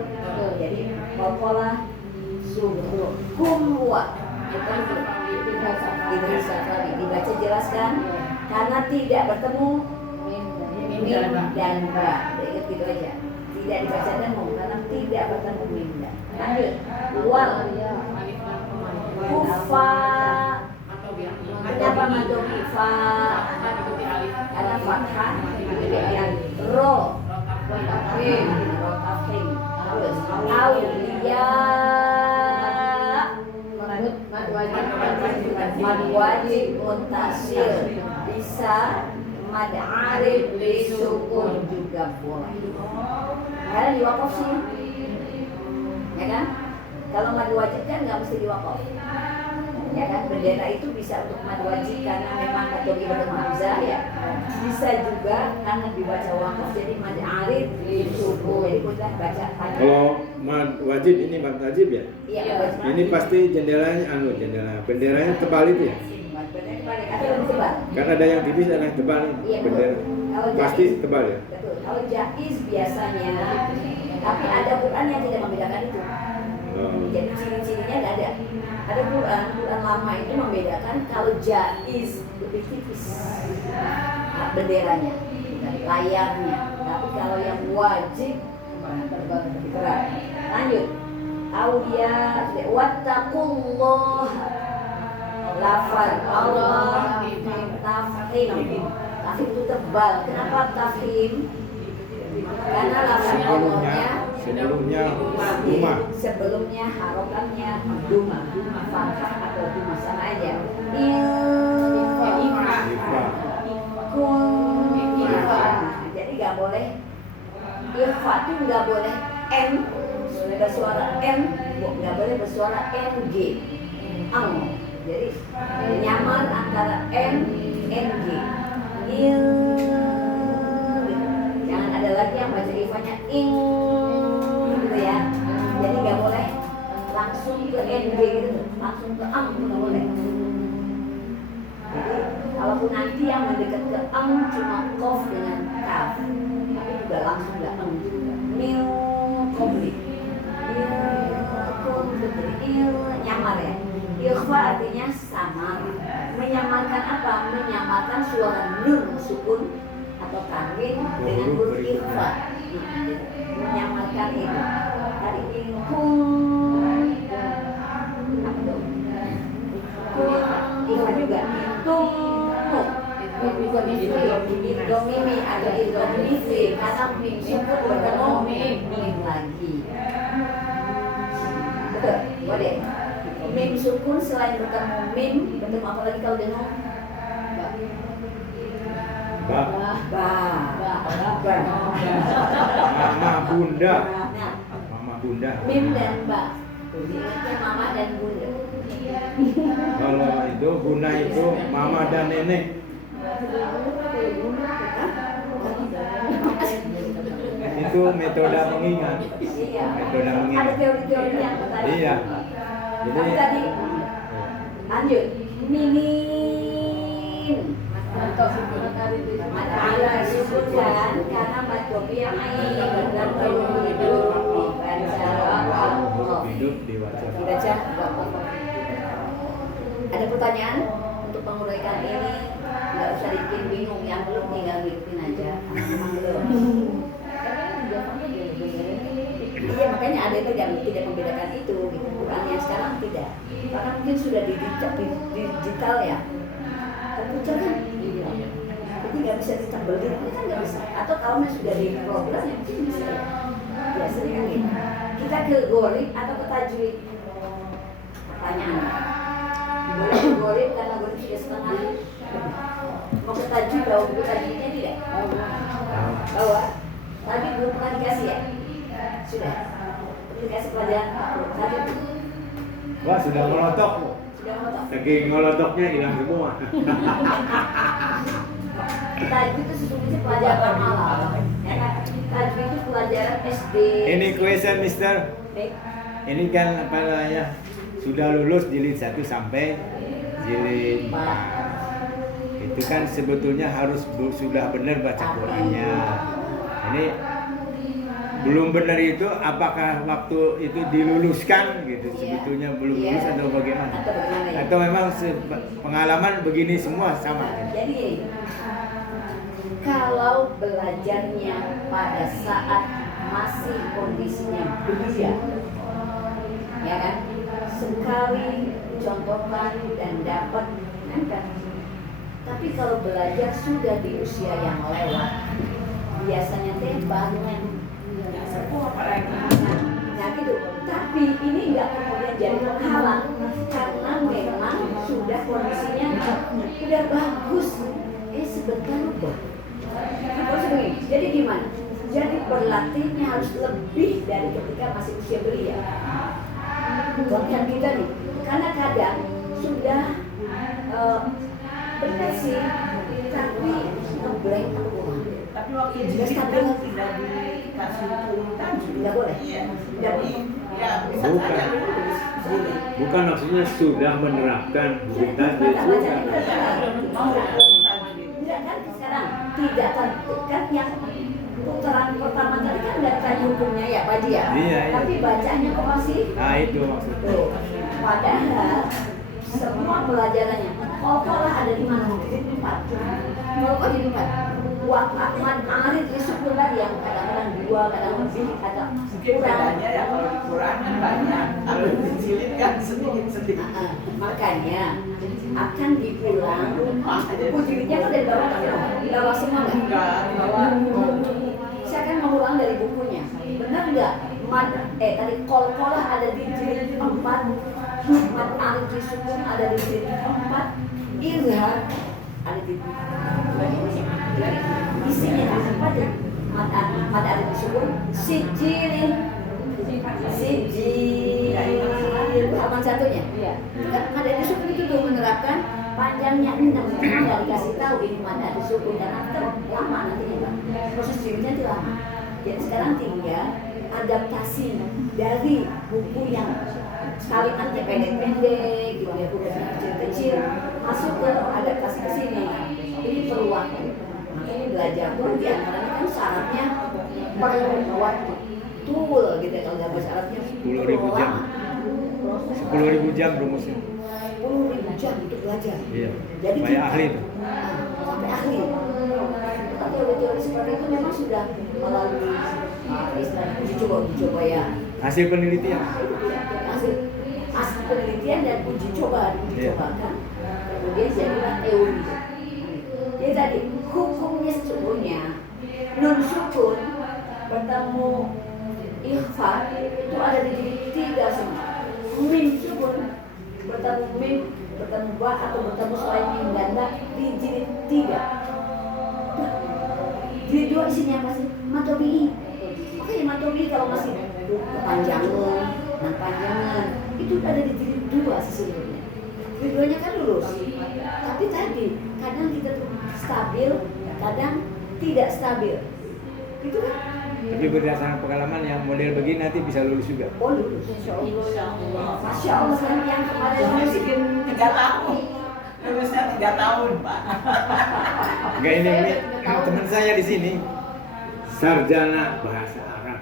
Jadi kola sujud kumwa dibaca jelaskan karena tidak bertemu min dan ba. Ingat gitu aja. Tidak dibaca demu karena tidak bertemu min dan. Lanjut. Wal kufa. Kenapa madu kufa? Karena fathah dibaca ro. Terus auliya. Mad wajib muntasil bisa mad arif disukun juga boleh. Karena diwakaf sih, ya kan? Kalau mad wajib kan nggak mesti diwakaf. Ya kan, bendera itu bisa untuk mad wajib karena memang atau ibadah hamzah ya. Bisa juga karena dibaca wakaf jadi mad arid di subuh. Jadi kita baca pada. Kalau mad wajib ini mad wajib ya? Iya, wajib. Ini pasti jendelanya jendela benderanya tebal itu ya? Bendera balik atau lebih tebal. Kan ada yang tipis ada yang tebal ini. Iya, Bendera. Kalau Pasti jaiz- tebal ya? Betul. Kalau jaiz biasanya, tapi ada Quran yang tidak membedakan itu. Oh. Jadi ciri-cirinya nggak ada. Ada Quran lama itu membedakan kalau jaiz lebih tipis benderanya, bukan layarnya. Tapi kalau yang wajib terbang lebih berat. Lanjut. Aulia wattaqullah. Lafal Allah tafhim. Tafhim itu tebal. Kenapa tafhim? Karena lafal Allahnya Sebelumnya rumah. sebelumnya harokannya duma fathah atau duma sama aja. Jadi nggak boleh ikhfa itu nggak boleh n bersuara n, nggak boleh bersuara ng. Jadi nyaman antara n ng. Jangan ada lagi yang baca ifanya ing gitu ya. Jadi nggak boleh langsung ke ng gitu, langsung ke nggak boleh. Jadi kalaupun nanti yang mendekat ke cuma kof dengan kaf, tapi juga langsung nggak mil kobli nyamar ya. Ikhfa artinya samar. Menyamarkan apa? Menyamarkan suara nun sukun atau tanwin dengan huruf ikhfa. Menyamarkan itu. Tadi ikhfa juga. Domimi ada domisi karena mim sukun bertemu mim lagi. Betul, boleh. Mim sukun selain bertemu mim bertemu apa lagi kalau dengan Mama bunda. Nah, Mama bunda. mim dan ba. Diingatnya mama dan bunda. Kalau itu guna itu mama dan nenek. Itu metode mengingat. Iya. Metode Ada mengingat. teori-teori yang menarik. Iya. Tapi Jadi tadi lanjut. Mimin. Ada sukun kan karena matobi yang benar hidup dibaca. dibaca. Ada pertanyaan untuk penguraikan ini? Nggak usah bikin bingung, yang belum tinggal ngikutin aja. Memang belum. Iya, makanya ada yang tidak membedakan itu gitu. Quran yang sekarang tidak, karena mungkin sudah digital ya. Komputer kan, jadi nggak bisa ditambelin, kan nggak bisa. Atau kalau sudah di program ya mungkin bisa. Biasanya kan gitu. Kita ke gorib atau ke tajwid? Pertanyaan. Boleh ke gorib karena gorib sudah setengah. Mau ke tajwid, bawa buku tajwidnya tidak? Bawa. Tapi belum pernah dikasih ya? Sudah. Dikasih pelajaran tajwid. Wah sudah ngolotok. Sudah mau tahu? Saking ngolotoknya hilang semua. Tajwid itu sesungguhnya pelajaran malam. Ya kan? Tajwid itu pelajaran SD. Ini question Mister. Baik. Ini kan apa namanya? Sudah lulus jilid 1 sampai jilid 4. Itu kan sebetulnya harus sudah benar baca Qurannya. Ini belum benar itu apakah waktu itu diluluskan gitu sebetulnya belum Iya. lulus atau bagaimana? Atau bagaimana ya? Atau memang pengalaman begini semua sama? Jadi kalau belajarnya pada saat masih kondisinya belia, ya kan, sekali contohkan dan dapat nempel. Tapi kalau belajar sudah di usia yang lewat, biasanya banyak. Nah gitu. Tapi ini nggak kemudian jadi penghalang karena memang sudah kondisinya udah bagus. Sebentar lupa. Jadi gimana? Jadi berlatihnya harus lebih dari ketika masih usia belia. Bukan kita nih, karena kadang sudah benar sih, tapi ngeblank atau kurang. Tapi waktu jilid kan tidak dikasih hukum tajwid. Tidak boleh. Iya. Tidak Jadi boleh. ya bisa Bukan. saja lulus jilid. Bukan maksudnya sudah menerapkan hukum tajwid. Bacanya Bukan. Mau hukum tajwid. Tidak kan sekarang tidak kan yang putaran pertama tadi kan nggak tanya hukumnya ya Pak Ji ya. Iya. Tapi bacanya kok masih Nah itu maksudnya. tuh. Padahal semua pelajarannya kokolah ada di mana? Di 4. Kok di 4? Wakman arid disukun tadi yang kadang-kadang 2, kadang lebih, kadang Mungkin bedanya ya kalau di Quran kan banyak, kalau di jilid kan sedikit-sedikit. Makanya akan diulang. Buku jilidnya kan dari bawah kan? Di bawah semua nggak? Enggak, Di bawah. Saya akan mengulang dari bukunya. Benar nggak? Tadi kol-kolah ada di jilid 4. Hikmat arid disukun ada di jilid 4. Izhar ada di isinya apa aja? Mad ada disukun sijil halaman satunya. Itu kan mad ada disukun itu tuh menerapkan panjangnya 6 cuma nggak dikasih tahu ini mad ada disukun dan lama nantinya Pak. Proses jilidnya itu lama. Jadi sekarang tinggal adaptasi dari buku yang kalimatnya pendek-pendek gitu ya, hurufnya kecil-kecil masuk ke adaptasi ke sini. Ini perlu waktu. Makanya belajar tuh diantaranya kan syaratnya perlu waktu. Tool gitu ya kalau bahasa Arabnya 10.000 jam. 10.000 jam rumusnya. 10.000 jam untuk belajar. Iya. Jadi Supaya kita- ahli tuh. Sampai ahli. Tapi teori-teori seperti itu memang sudah melalui istilahnya uji coba ya. Hasil penelitian. Hasil penelitian dan uji coba dicobakan, kemudian jadilah teori. Jadi tadi hukumnya sesungguhnya nun sukun bertemu ikhfa itu ada di jilid 3 semua. Mim sukun bertemu mim bertemu ba atau bertemu selain mim ganda di jilid 3. Jilid 2 isinya apa sih? Matobi'i. Oke, matobi'i kalau masih kepanjangan itu ada di jilid 2 sesungguhnya. Jilid 2-nya kan lulus. Tapi tadi kadang kita tuh stabil, kadang tidak stabil. Itu kan? Tapi berdasarkan pengalaman yang model begini nanti bisa lulus juga. Oh lulus. Masya Allah kan yang kemarin Lulusnya masih 3 tahun. Lulusnya 3 tahun, Pak. Enggak ini teman saya di sini sarjana bahasa Arab.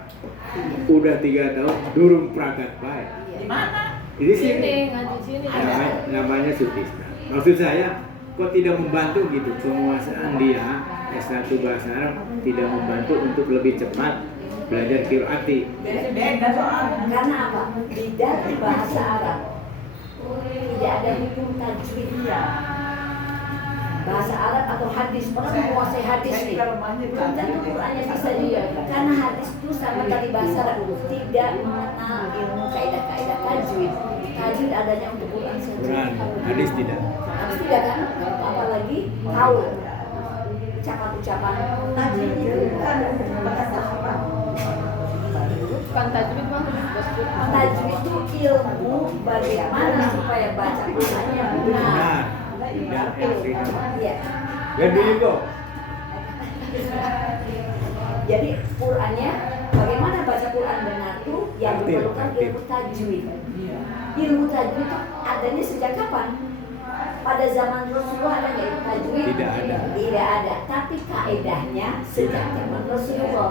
Udah 3 tahun durung pragat baik. Di mana? Di sini. ngaji sini. Namanya Sutisna. Maksud saya kok tidak membantu gitu penguasaan dia S1 bahasa Arab tidak membantu untuk lebih cepat belajar qiraati. Beda soalnya. karena apa? Di dalam bahasa Arab tidak ada hukum tajwid. Bahasa Arab atau hadis, orang menguasai hadis nih. Belum tentu Qurannya bisa juga. Karena hadis itu sama tadi bahasa Arab tidak mengenal ilmu kaidah-kaidah tajwid. Tajwid adanya untuk Quran saja. Quran, hadis tidak. Hadis tidak kan? Apalagi kaul. Ucapan-ucapan Tajwid itu kan bahasa apa? Bukan tajwid mah tasbih. tajwid itu ilmu bagaimana supaya baca Qurannya benar. Benar. Tidak ekstrim. Iya. Dan dulu kok. Jadi Qurannya bagaimana baca Quran benar tuh yang Tertib, diperlukan tertib. ilmu tajwid. Ilmu tajwid itu adanya sejak kapan? Pada zaman Rasulullah ada nggak ilmu tajwid? Tidak ada. Tidak ada. Tapi kaedahnya sejak zaman Rasulullah.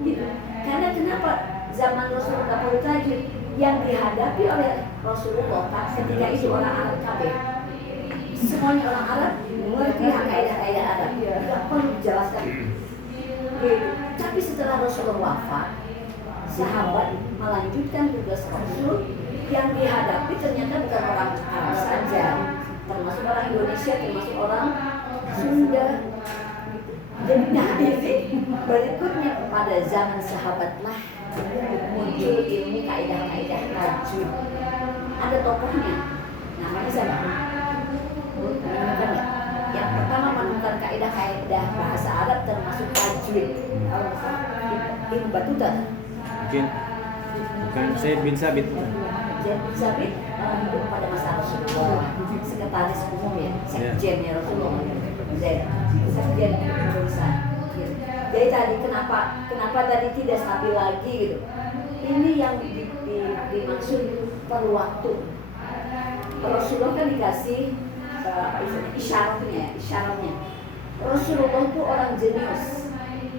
Gitu. Karena kenapa zaman Rasulullah tak perlu tajwid? Yang dihadapi oleh Rasulullah ketika itu orang Arab kabeh. Semuanya orang Arab mengerti kaidah-kaidah Arab. Tidak perlu dijelaskan. Gitu. Tapi setelah Rasulullah wafat, sahabat melanjutkan tugas Rasul yang dihadapi ternyata bukan orang Arab saja, termasuk orang Indonesia, termasuk orang Sunda. Jadi nah ini berikutnya pada zaman sahabatlah muncul ilmu kaidah-kaidah tajwid. Ada tokohnya, namanya siapa? Menemukan nggak? Yang pertama menemukan kaidah-kaidah bahasa Arab termasuk tajwid. Kalau Ibnu Battuta. Mungkin bukan Said bin Sabit bukan. Zaid bin Sabit hidup pada masa Rasulullah, sekretaris umum ya, sekjennya Rasulullah. Zaid, sekjen perusahaan. Gitu. Jadi tadi kenapa tadi tidak stabil lagi gitu? Ini yang dimaksud perlu waktu. Rasulullah kan dikasih isyaratnya. Rasulullah itu orang jenius,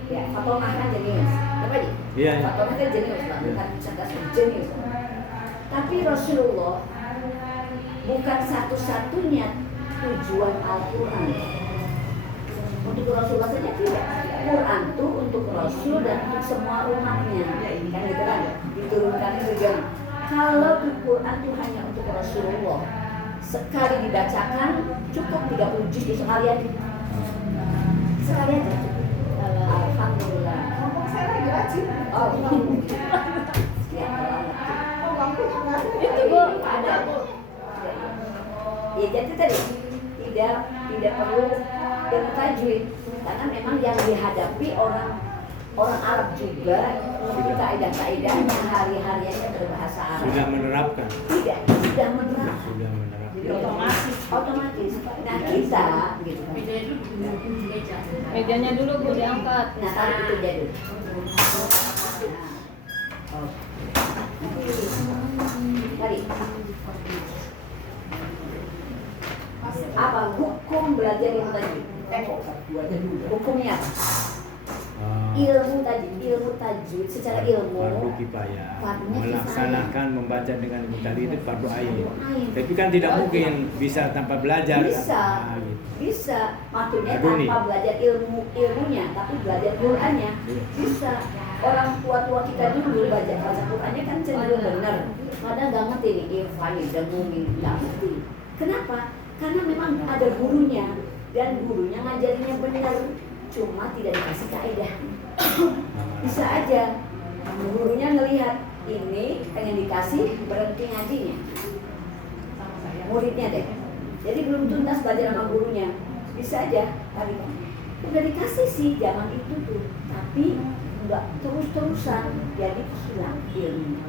ya. Fatomah kan jenius, apa sih? Iya. Fatomah kan jenius, bukan cerdas, jenius. Tapi Rasulullah bukan satu-satunya tujuan Al-Quran. Untuk Rasulullah saja tidak. Quran itu untuk Rasul dan untuk semua umatnya. Kan gitu kan? Diturunkan tujuan. Kalau Quran itu hanya untuk Rasulullah, sekali dibacakan cukup 30 juz sekali aja. Sekali aja. Alhamdulillah. Ngomong saya lagi rajin. Oh, ya, Itu Bu, ada Bu. Ya jadi tadi tidak perlu ilmu tajwid karena memang yang dihadapi orang Arab juga untuk kaidah-kaidahnya hari-hariannya berbahasa Arab. Sudah menerapkan. Tidak, sudah menerapkan. Sudah menerapkan. Jadi otomatis. Nah kita gitu kan. mejanya dulu Bu diangkat. Nah taruh itu jadi. Tadi apa hukum belajar ilmu tajwid? Hukumnya apa? Ilmu tajwid secara ilmu Fardu kifayah. fardunya Melaksanakan membaca dengan ilmu tajwid itu fardu ain. Ain. Tapi kan tidak mungkin bisa tanpa belajar. Bisa, Nah, gitu. bisa. Maksudnya Aduh, nih. tanpa belajar ilmunya, tapi belajar Qurannya Iya. bisa. Orang tua-tua kita dulu baca Qurannya kan cenderung benar. Kadang nggak ngerti nih, irfani, dengumin, nggak ngerti. Kenapa? Karena memang ada gurunya dan gurunya ngajarinya benar, cuma tidak dikasih kaidah. Bisa aja gurunya ngelihat ini pengen dikasih, berhenti ngajinya. Muridnya deh. Jadi belum tuntas belajar sama gurunya. Bisa aja tadi kan. Udah dikasih sih zaman itu tuh, tapi enggak terus-terusan, jadi hilang ilmu.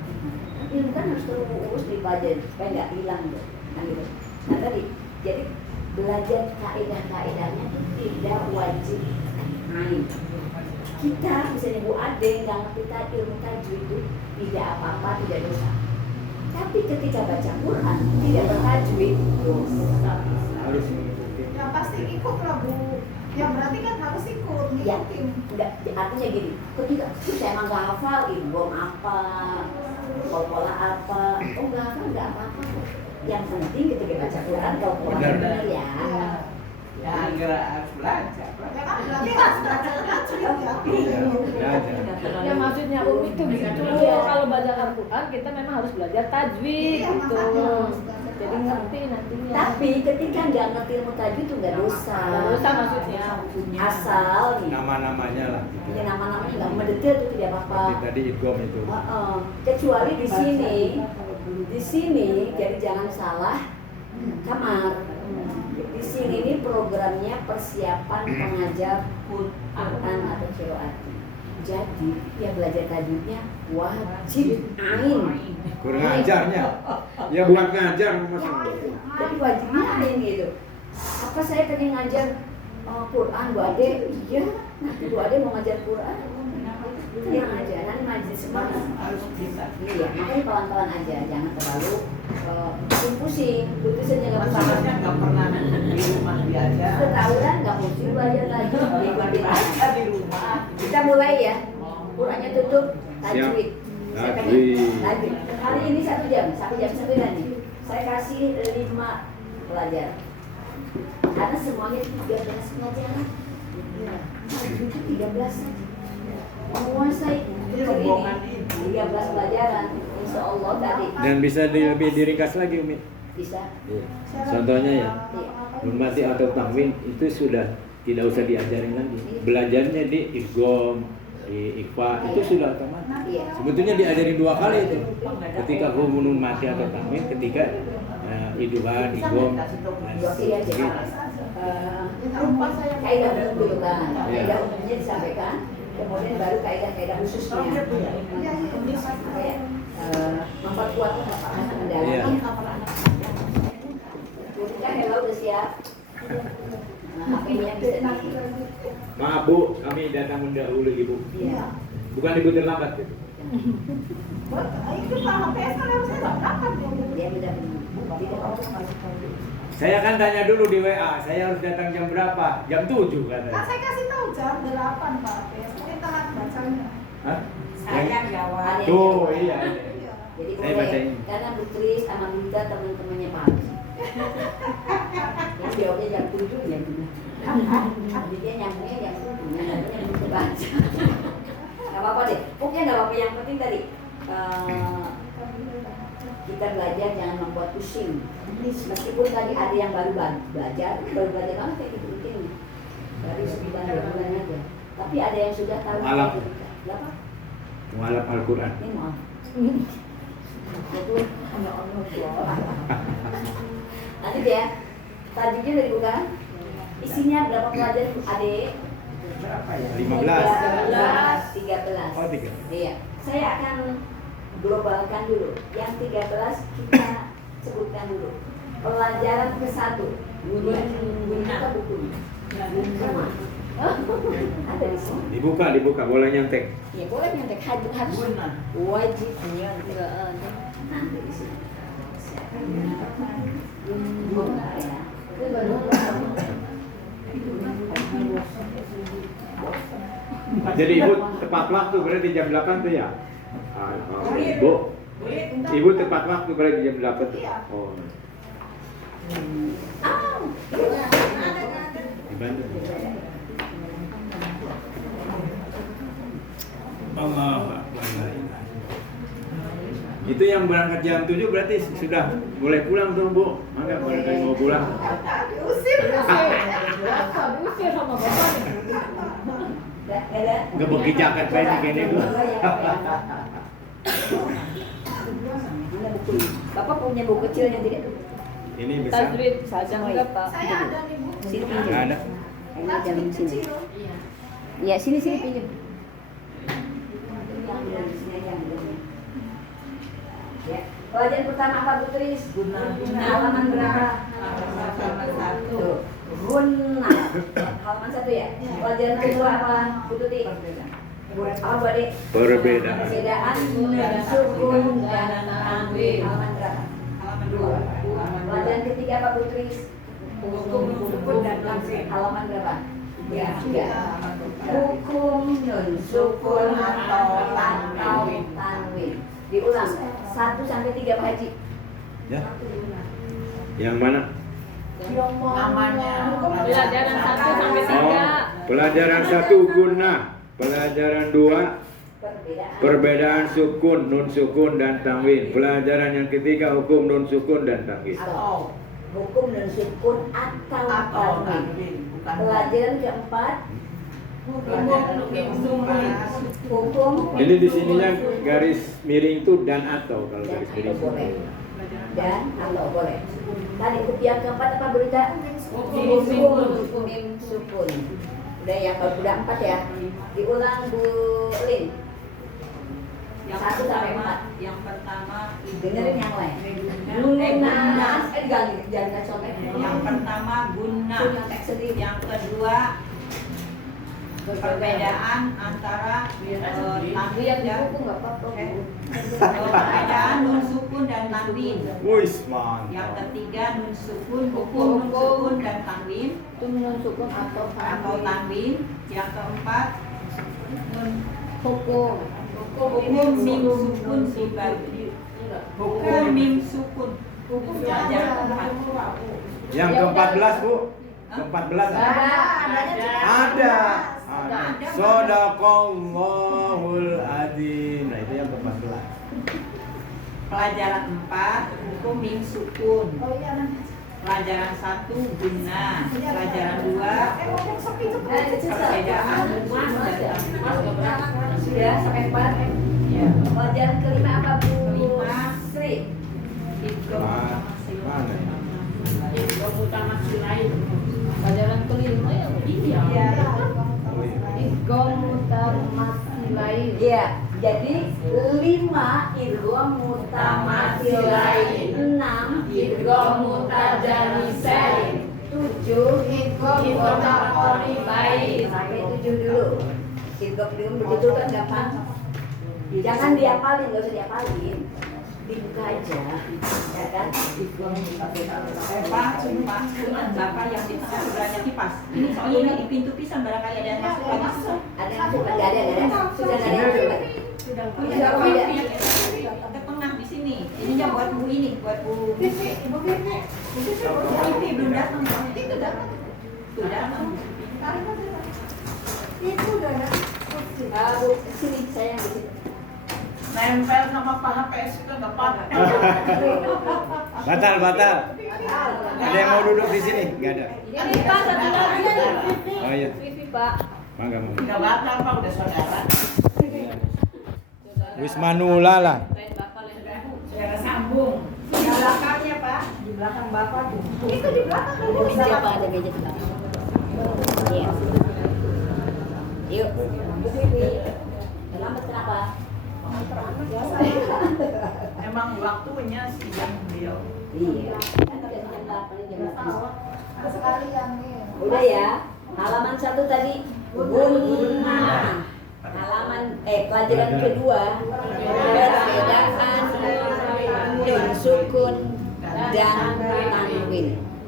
Ilmu kan harus terus dipelajari supaya nggak hilang tuh. Nah, gitu. Nah tadi, jadi belajar kaidah-kaidahnya itu tidak wajib. Kita misalnya Bu Ade nggak ngerti ilmu tajwid itu tidak apa-apa, tidak dosa. Tapi ketika baca Quran tidak bertajwid dosa. Harus mengikuti. Yang pasti ikut lah Bu. Yang berarti kan harus ikut Ya, ngikutin. enggak, artinya gini, ketika saya emang nggak hafal, bom apa, pola apa, nggak hafal nggak apa-apa. Yang penting ketika baca Quran kalau Quran Benar. benar ya. Ya enggak harus belajar. Ya kan berarti harus belajar tajwid ya. Belajar. Ya maksudnya Umi itu gitu. Kalau belajar Al-Quran kita memang harus belajar tajwid Iya, gitu. makanya. Jadi ngerti nantinya. Tapi ketika nggak ngerti ilmu tajwid itu nggak dosa. Nggak dosa maksudnya. Asal nih, Nama-namanya lah. Gitu. ya nama-namanya nggak mendetail itu tidak apa-apa. Seperti tadi idgham itu. Kecuali di sini jadi jangan salah kamar. Di sini ini programnya persiapan pengajar Quran atau qiraat. Jadi yang belajar tajwidnya wajib ain. Kurang ajarnya. Ya bukan ngajar maksudnya. Jadi wajibnya ain gitu. Apa saya pengen ngajar Quran Bu Ade? Iya, nanti Bu Ade mau ngajar Quran. Yang aja, nanti majlis semua Harus bisa. Iya, makanya pelan-pelan aja, jangan terlalu pusing-pusing. Putusannya nggak bisa. Masalahnya nggak pernah di rumah diajar. Setahunan nggak mesti belajar lagi. Ikutin aja. Dibaca di rumah. Kita mulai ya. Qurannya tutup, tajwid. Saya pengen Tajwid. tajwid. Hari ini 1 jam, sampai jam 9 nih. Saya kasih 5 pelajaran. Karena semuanya 13 pelajaran. Tajwid itu 13 saja. Menguasai Ini rombongan itu. 13 pelajaran. Insya Allah tadi Dan bisa lebih diringkas lagi Umi. bisa. Iya. Contohnya ya, Iya. Nun mati atau tahwin itu sudah tidak usah diajarin lagi. Belajarnya di idgham, di ikhfa itu sudah otomatis. Iya. Sebetulnya diajarin 2 kali itu. Ketika hukum nun mati atau tahwin, ketika idgham, idgham dan Iya, sebagainya. Kaidah umum dulu kan. Iya. Kaidah umumnya disampaikan, kemudian baru kaidah-kaidah khususnya. Kayak memperkuat hafalan Iya. Udah hello udah siap. Nah, HP-nya bisa di. Maaf Bu, kami datang mendahului Ibu. Iya. Bukan Ibu terlambat gitu. Itu Pak HPS kan harusnya nggak berangkat ya. Dia udah tidak Saya kan tanya dulu di WA, saya harus datang jam berapa? Jam 7 Kan katanya. saya kasih tahu jam 8 Pak HPS. Mungkin telat bacanya. Hah? Saya jawab. Tuh, iya. Iya. Jadi Saya boleh, bacain. karena Bu Kris sama Minta teman-temannya Pak Agus. Yang jawabnya jam 7 ya. Jadi dia nyambungnya jam 7, nyambungnya belum baca. Gak apa-apa deh, pokoknya gak apa-apa, yang penting tadi kita belajar jangan membuat pusing. Meskipun tadi ada yang baru belajar banget kayak gitu penting. Baru 9 bulan aja. Tapi ada yang sudah tahu. Malam. Berapa? Mualaf Al-Quran. Ini maaf. Itu hanya Allah. Nanti ya, tajuknya dari bukan. Isinya berapa pelajaran adik? Berapa ya? 15. 13. Oh, 3. Iya. Saya akan globalkan dulu. Yang 13 kita sebutkan dulu. Pelajaran ke-1. Buka bukunya. Ada di sini. Dibuka, boleh nyontek. Ya boleh nyontek harus wajib nyontek. Nanti di sini. Buka ya. Jadi Ibu tepat waktu berarti jam 8 tuh ya? Ibu. Ibu tepat waktu berarti jam 8 tuh. Oh. Dibantu. Allah Akbar. Itu yang berangkat jam 7 berarti sudah boleh pulang tuh Bu. Mangga barangkali mau pulang. Diusir. Diusir sama bapak nih. Ada. Nggak pakai jaket kayak gini tuh. Bapak punya buku kecilnya tidak? Ini besar. Tajwid saja enggak Pak? Saya ada nih Bu. Sini Nggak pinjam. ada. Ini jam sini. Kecil. Ya sini pinjam. Ya. Pelajaran pertama apa Bu Tris? Halaman berapa? Halaman 1. Tuh. Guna. Halaman 1 ya. Pelajaran kedua apa Bu Tuti? Apa Bu Adik? Perbedaan. Perbedaan sukun dan tanwin. Halaman berapa? Halaman 2. Pelajaran ketiga apa Bu Tris? Hukum sukun dan tanwin. Halaman berapa? Ya, 3. Hukum nun sukun atau tanwin. Diulang 1 sampai 3 Pak Haji. Ya. Yang mana? Namanya. Pelajaran 1 sampai 3. Oh, pelajaran 1 guna. Pelajaran 2 perbedaan sukun, nun sukun dan tanwin. Pelajaran yang ketiga hukum nun sukun dan tanwin. Atau hukum nun sukun atau tanwin. tanwin, bukan Pelajaran keempat hukum. Jadi di sininya garis miring itu dan atau kalau garis miring. boleh. Dan atau boleh. Tadi yang keempat apa berita? Hukum mim sukun. Udah ya, kalau udah 4 ya. Diulang Bu Lin. Yang 1 sampai 4. Yang pertama Dengerin yang lain. Guna. Jangan contek. Yang pertama guna. Contek sendiri. Yang kedua perbedaan antara tanwin Lihat di dan buku enggak apa-apa. perbedaan nun sukun dan tanwin. Wis Yang mantap. ketiga nun sukun, hukum nun sukun dan tanwin Itu nun sukun atau atau tanwin. Yang keempat nun hukum. hukum mim sukun dibagi. Hukum mim sukun. Pelajaran keempat. Yang ke-14 Bu. Ke-14 ada. Shadaqallahul adzim. Nah, itu yang ke-14. Pelajaran 4 hukum mim sukun. Oh iya nanti. Pelajaran 1 guna. Pelajaran 2 Ngomong sepi tuh. perbedaan nun sukun dan tanwin. Sudah sampai 4. Ya. Pelajaran kelima apa Bu? Kelima. Sri. Mana ya? Pelajaran kelima ya. Iya. Oh, iya. Idgham mutamatsilain. Iya. Jadi 5 idgham mutamatsilain. idgham mutajani selin. 7 Idgham baik. sampai 7 dulu. Idgham begitu kan gampang. Jangan diapalin, nggak usah diapalin. Dibuka aja, ya kan? Pak, sumpah, dengan bapak yang di tengah sebelahnya kipas. Ini soalnya ini di pintu pisang barangkali ada yang masuk lagi. Ada yang masuk? Nggak ada. Sudah nggak ada yang masuk lagi. Iya, ke tengah di sini. Ininya buat bu ini, buat bu Bibi. Bu Bibi belum datang. Itu datang. Tuh datang. Itu udah ada. Bu, sini saya di sini. Nempel sama Pak HPS juga nggak apa-apa. Batal. Ada yang mau duduk di sini? Nggak ada. Ini Pak satu lagi. Oh iya. Vivi Pak. Mangga. Nggak batal Pak, udah saudara. Wis manula lah. Lain Bapak lain Ibu. Saudara sambung. Di belakangnya Pak, di belakang bapak tuh. Itu di belakang Ada meja apa? Ada meja di belakang. Iya. Yuk. Bu Vivi. Terlambat kenapa? Emang waktunya sih yang beliau. Iya. Kan udah jam 8 jam 8. sekalian nih. Udah ya. Halaman 1 tadi gunnah. Halaman pelajaran kedua perbedaan nun sukun dan tanwin.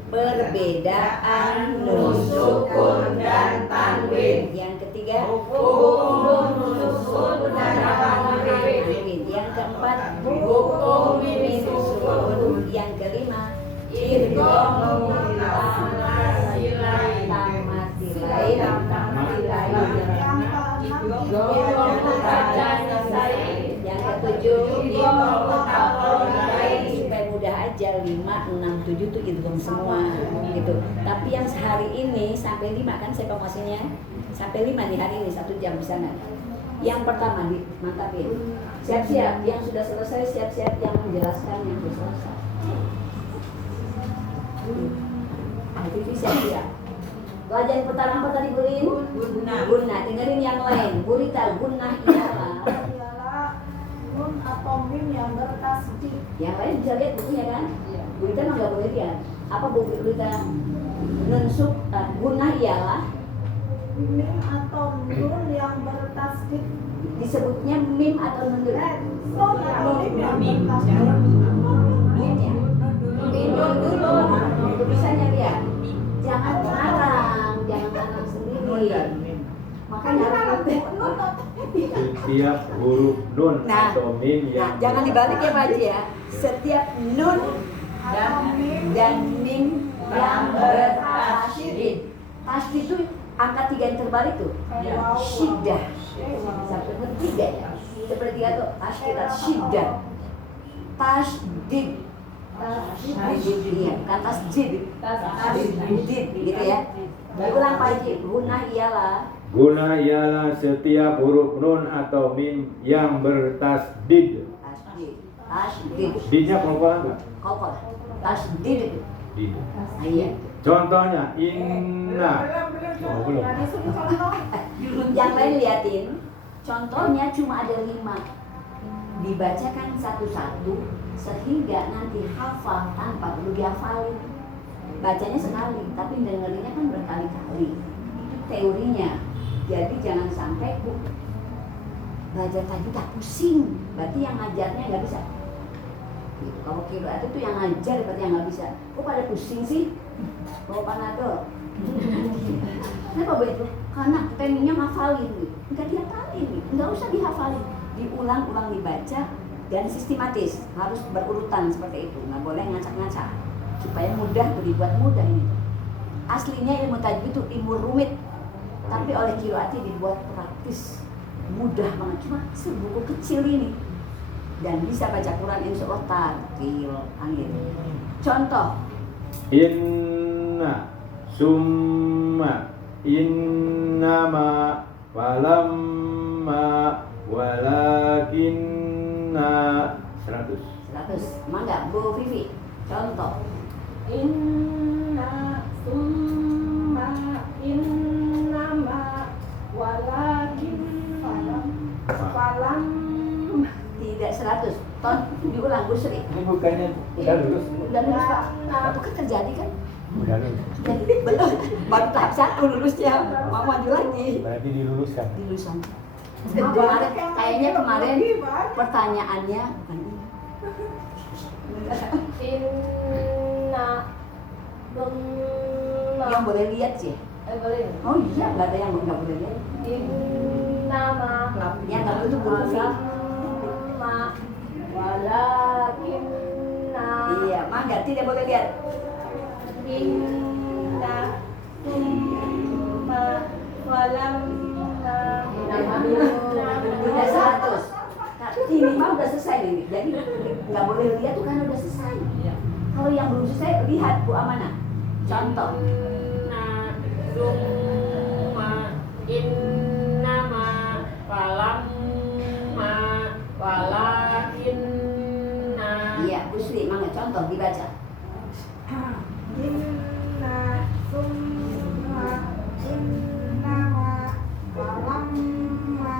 Perbedaan nun sukun dan tanwin. Yang ketiga hukum sukun dan tanwin. Yang keempat hukum min sukun. Yang kelima idgham tamatilain. Yang ketujuh supaya mudah aja 5, 6, 7 tuh idgham semua gitu. Tapi yang sehari ini sampai 5 kan saya promosinya sampai 5 di hari ini 1 jam bisa nggak? Yang pertama mantapin. Siap-siap yang sudah selesai, siap-siap yang menjelaskan yang sudah selesai. Jadi siap-siap. Pelajaran pertama apa tadi Burin? Gunnah. Dengerin yang lain. Burita gunnah ialah Nun atau mim yang bertasdid. yang lain bisa lihat bukunya kan? Burita mah nggak boleh lihat. Apa buku Burita? Nunsuk gunnah ialah Mim atau nun yang bertasdid. disebutnya mim atau nun dulu? Nun atau mim yang bertasdid. Mim ya. Mim dulu. Tulisannya lihat. Jangan ngarang sendiri. Makanya harus Setiap huruf nun Nah, atau mim nah, jangan dibalik ya Pak Haji ya. Setiap nun dan mim yang bertasydid. Tasydid itu angka 3 yang terbalik tuh. Syiddah. Sampai 3 ya. Seperti itu tasydid, syiddah. Tasydid. Iya, bukan tasjid. Tasjid gitu ya. Diulang Pak Haji. Gunnah ialah Guna ialah setiap huruf nun atau mim yang bertasdid. tasdid. Didnya kelompokan nggak? Kopol. Tasdid itu. Did. Iya. Contohnya inna. Oh, belum. Nah, disuruh contoh. Yang lain liatin. Contohnya cuma ada 5. Dibacakan satu-satu sehingga nanti hafal tanpa perlu dihafalin. Bacanya sekali, tapi dengerinnya kan berkali-kali. Itu teorinya. Jadi jangan sampai belajar tadi tak pusing. Berarti yang ngajarnya nggak bisa. Gitu. Kalau qiraat itu yang ngajar berarti yang nggak bisa. Kok pada pusing sih? Bawa panadol. Kenapa begitu? Karena pengennya ngafalin nih. Enggak dihafalin nih. Enggak usah dihafalin. Diulang-ulang dibaca dan sistematis. Harus berurutan seperti itu. Nggak boleh ngacak-ngacak. Supaya mudah, dibuat mudah ini. Aslinya ilmu tajwid itu ilmu rumit. Tapi oleh Qiraati dibuat praktis. Mudah banget. Cuma sebuku kecil ini. Dan bisa baca Quran insya Allah tartil. Gitu. Contoh. Inna summa innama walamma walakinna 100. 100. Emang enggak Bu Vivi? Contoh. Inna summa innama walakin falam Tidak 100. Ton, diulang Bu Sri. Ini bukannya udah lulus? Udah lulus Pak. Nah, itu kan terjadi kan? Udah lulus. Jadi belum, baru tahap 1 lulusnya. Mau maju lagi. Berarti diluluskan. Di lulusan. Kemarin, kayaknya kemarin pertanyaannya bukan ini. Inna Yang boleh lihat sih. boleh. Oh iya, nggak ada yang nggak boleh lihat. Innama Yang nggak boleh itu huruf fi. ma walakinna Iya, mangga tidak boleh lihat. inna ma walamma Udah 100. Ini mah udah selesai ini. Jadi nggak boleh lihat tuh kan udah selesai. Kalau yang belum selesai lihat Bu Amanah. Contoh. Innama walamma walakinna Iya, Bu Sri, mangga contoh dibaca. Inna summa innama walamma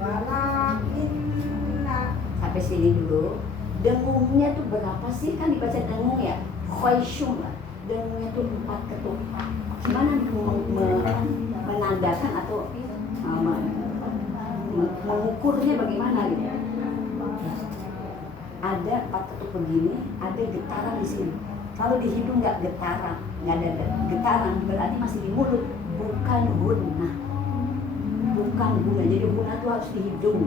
walakinna. Sampai sini dulu. Dengungnya tuh berapa sih? Kan dibaca dengung ya. Khaisyum lah. Dengungnya tuh 4 ketuk. Gimana menandakan atau mengukurnya bagaimana gitu? Ada 4 ketuk begini, ada getaran di sini. Kalau di hidung nggak getaran, nggak ada getaran, berarti masih di mulut, bukan gunah. Bukan gunah. Jadi gunah tuh harus di hidung.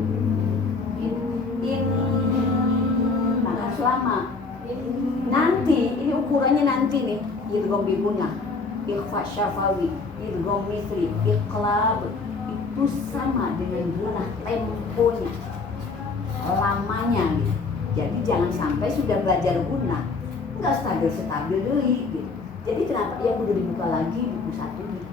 Maka selama nanti ini ukurannya nanti nih, idgham bi gunah, ikhfa syafawi, idgham mithli, iqlab itu sama dengan gunah temponya, lamanya gitu. Jadi jangan sampai sudah belajar gunah nggak stabil deh gitu. Jadi kenapa ya udah dibuka lagi buku 1 nih,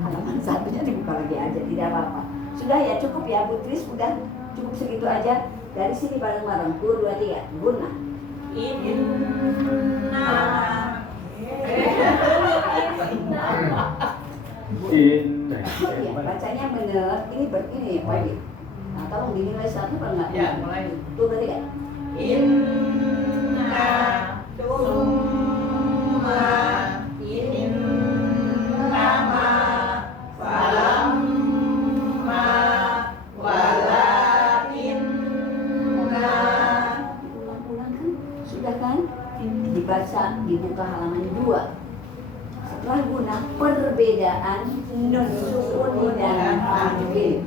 halaman 1-nya dibuka lagi aja, tidak apa-apa. Sudah ya, cukup ya Bu Tris, udah cukup segitu aja. Dari sini bareng-bareng, 1, 2, 3, gunah. Inna. Oh iya, bacanya bener. Ini begini Pak Edi. Nah, tolong dinilai 1 apa enggak? Ya, mulai. Tuh tadi kan? Inna summa innama walamma walakinna. Ulang-ulang kan? Sudah kan? Dibaca, dibuka halaman 2. Setelah guna perbedaan nun sukun dan tanwin.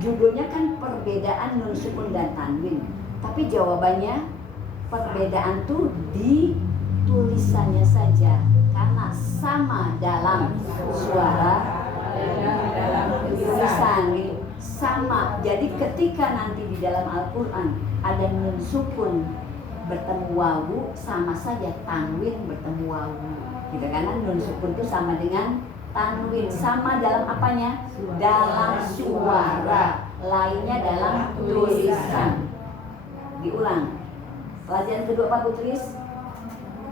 Judulnya kan perbedaan nun sukun dan tanwin. Tapi jawabannya perbedaan tuh di tulisannya saja, karena sama dalam suara, dalam tulisan gitu. Sama. Jadi ketika nanti di dalam Al-Qur'an ada nun sukun bertemu wawu, sama saja tanwin bertemu wawu. Gitu, karena nun sukun itu sama dengan tanwin, sama dalam apanya? Dalam suara, lainnya dalam tulisan. Diulang. Pelajaran kedua apa Bu Tris?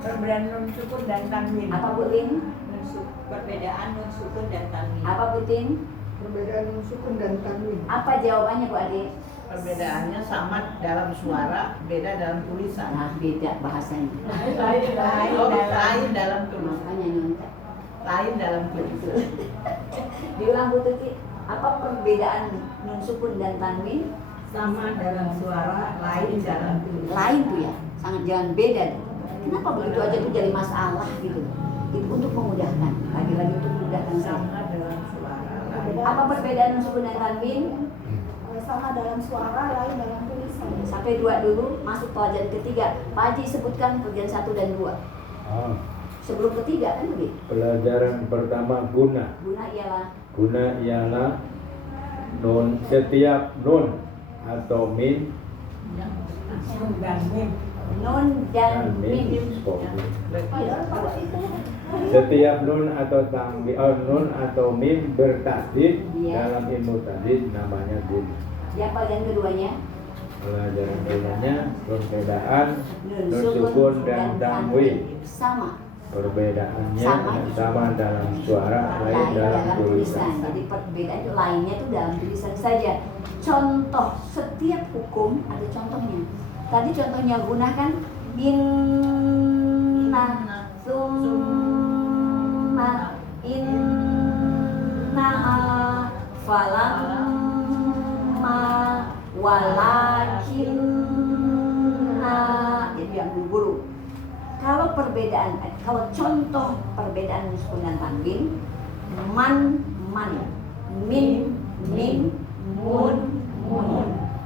Perbedaan nun sukun dan tanwin. Apa Bu Lin? Perbedaan nun sukun dan tanwin. Apa Bu Tin? Perbedaan nun sukun dan tanwin. Apa jawabannya Bu Ade? Perbedaannya sama dalam suara, beda dalam tulisan. Nah, beda bahasanya. Lain dalam tulisan. Makanya nyontek. Lain dalam tulisan. Diulang Bu Tuti. Apa perbedaan nun sukun dan tanwin? Sama dalam suara, lain dalam tulisan. Lain tuh ya, sangat jangan beda. Kenapa begitu aja tuh jadi masalah gitu? Itu untuk memudahkan, lagi-lagi untuk memudahkan saya. Sama dalam suara, lain. Apa perbedaan nun sukun dan tanwin? Sama dalam suara, lain dalam tulisan. Sampai 2 dulu, masuk pelajaran ketiga. Pak Haji sebutkan pelajaran 1 dan 2. Sebelum ketiga kan begitu. Pelajaran pertama guna. Guna ialah Guna ialah nun, setiap nun atau min nun dan min. Setiap nun atau nun atau mim bertasdid Iya. dalam ilmu tasdid namanya guna. Yang pelajaran keduanya Pelajaran keduanya perbedaan nun nun sukun dan tanwin. sama. perbedaannya Sama. sama dalam suara, lain lain dalam dalam tulisan. tulisan. Jadi perbedaan itu lainnya itu dalam tulisan saja. Contoh setiap hukum ada contohnya. Tadi contohnya gunakan inna, summa, inna, falamma, walakinna. Jadi yang guru. Kalau perbedaan, kalau contoh perbedaan sukun dan tanwin, man, min, mun.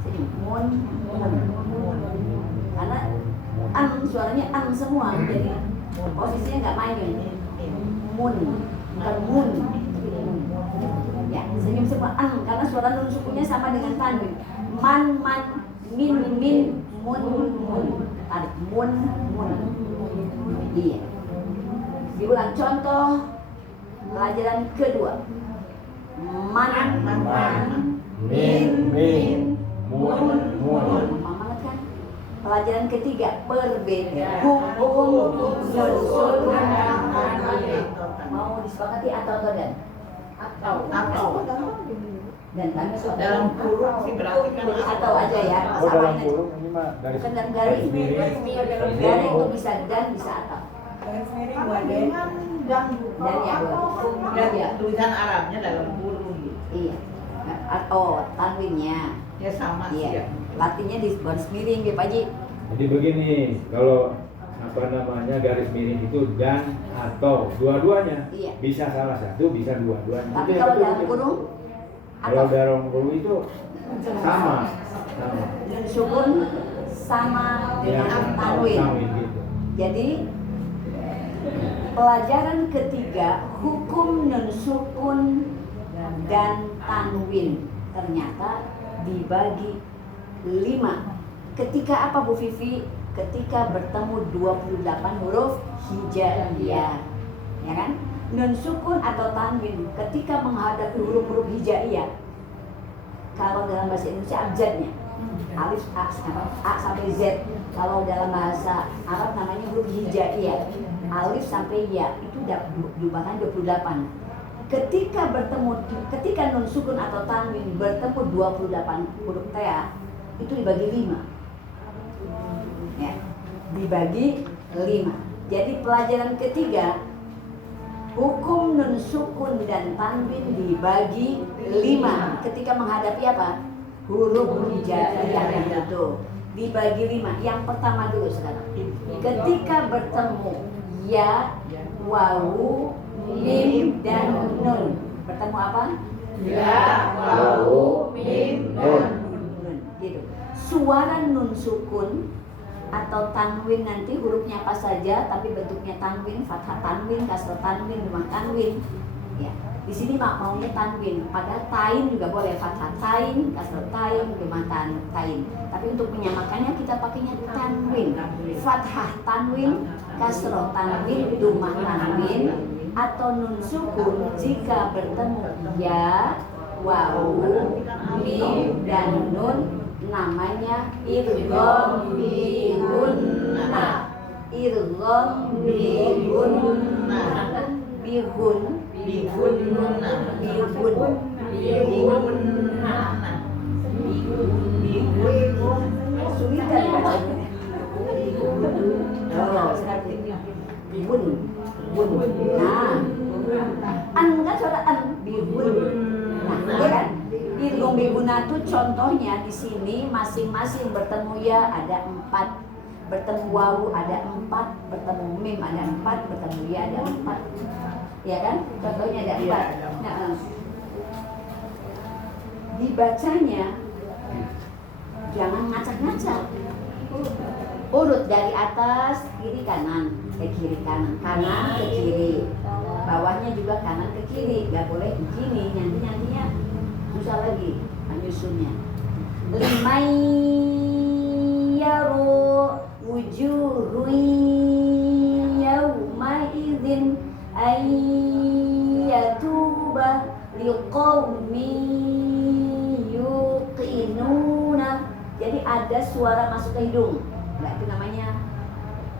Sini, mun. Karena suaranya semua, jadi posisinya nggak main. Mun, bukan mun. Ya, senyum semua karena suara nun sukunnya sama dengan tanwin. Man, min, mun. Tarik, mun. Iya. Diulang contoh pelajaran kedua. Man, min, mun. Mama kan? Pelajaran ketiga perbedaan hukum nun sukun. Mau disepakati atau dan? Atau Dan kami dalam kurung sih berarti kan atau aja ya. Oh, dalam Samain aja. kurung ini mah garis Bukan dalam garis. Garis itu bisa dan bisa atau. Apa dengan dan Dan ya, dan tulisan Arabnya dalam kurung gitu. Iya. Nah, atau tanwinnya. Ya sama sih Iya. ya. Latinnya di garis miring ya Pak Haji. Jadi begini, kalau garis miring itu dan atau dua-duanya, Iya. bisa salah satu, bisa dua-duanya. Tapi Itu kalau yang dalam penting. kurung Kalau atau dalam kurung itu sama. nun sukun sama Ya, dengan tanwin. gitu. Jadi pelajaran ketiga hukum nun sukun dan tanwin ternyata dibagi 5. Ketika apa Bu Vivi? Ketika bertemu 28 huruf hijaiyah. Ya kan? Nun sukun atau tanwin ketika menghadapi huruf-huruf hijaiyah. Kalau dalam bahasa Indonesia abjadnya alif a sampai z. Kalau dalam bahasa Arab namanya huruf hijaiyah. Alif sampai ya itu jumlahnya 28. Ketika nun sukun atau tanwin bertemu 28 huruf ta itu dibagi 5. Ya, dibagi 5. Jadi pelajaran ketiga hukum nun sukun dan tanwin dibagi 5 ketika menghadapi apa? Huruf hijaiyah itu dibagi 5. Yang pertama dulu sekarang. Ketika bertemu ya, wawu, mim dan nun. Bertemu apa? Ya, wawu, mim, nun. Gitu. Suara nun sukun atau tanwin nanti hurufnya apa saja tapi bentuknya tanwin, fathah tanwin, kasrah tanwin, domah tanwin. Ya. Di sini maunya tanwin, padahal tain juga boleh, fathah tain, kasrah tain, domah tain. Tapi untuk menyamakannya kita pakainya tanwin, fathah tanwin, kasrah tanwin, domah tanwin, atau nun sukun jika bertemu ya, wawu, mim dan nun namanya idgham bi gunna. Idgham bi gunna. Bihun, Bihun, sulit kan bacanya? Oh, sekarang bihun, bun. Nah, an kan suara an, bihun. Nah, ya kan? Idgham bi gunna itu contohnya di sini masing-masing bertemu ya ada 4, bertemu wawu ada 4, bertemu mim ada 4, bertemu ya ada 4. Ya kan? Contohnya ada 4. Nah, dibacanya jangan ngacak-ngacak. Urut dari atas kiri kanan ke kiri kanan, kanan ke kiri. Bawahnya juga kanan ke kiri. Gak boleh begini, nantinya susah lagi menyusunnya. Limai yaru wujuhun yawma idzin ayyatuba liqaumin yuqinuna. Jadi ada suara masuk ke hidung. Nah, itu namanya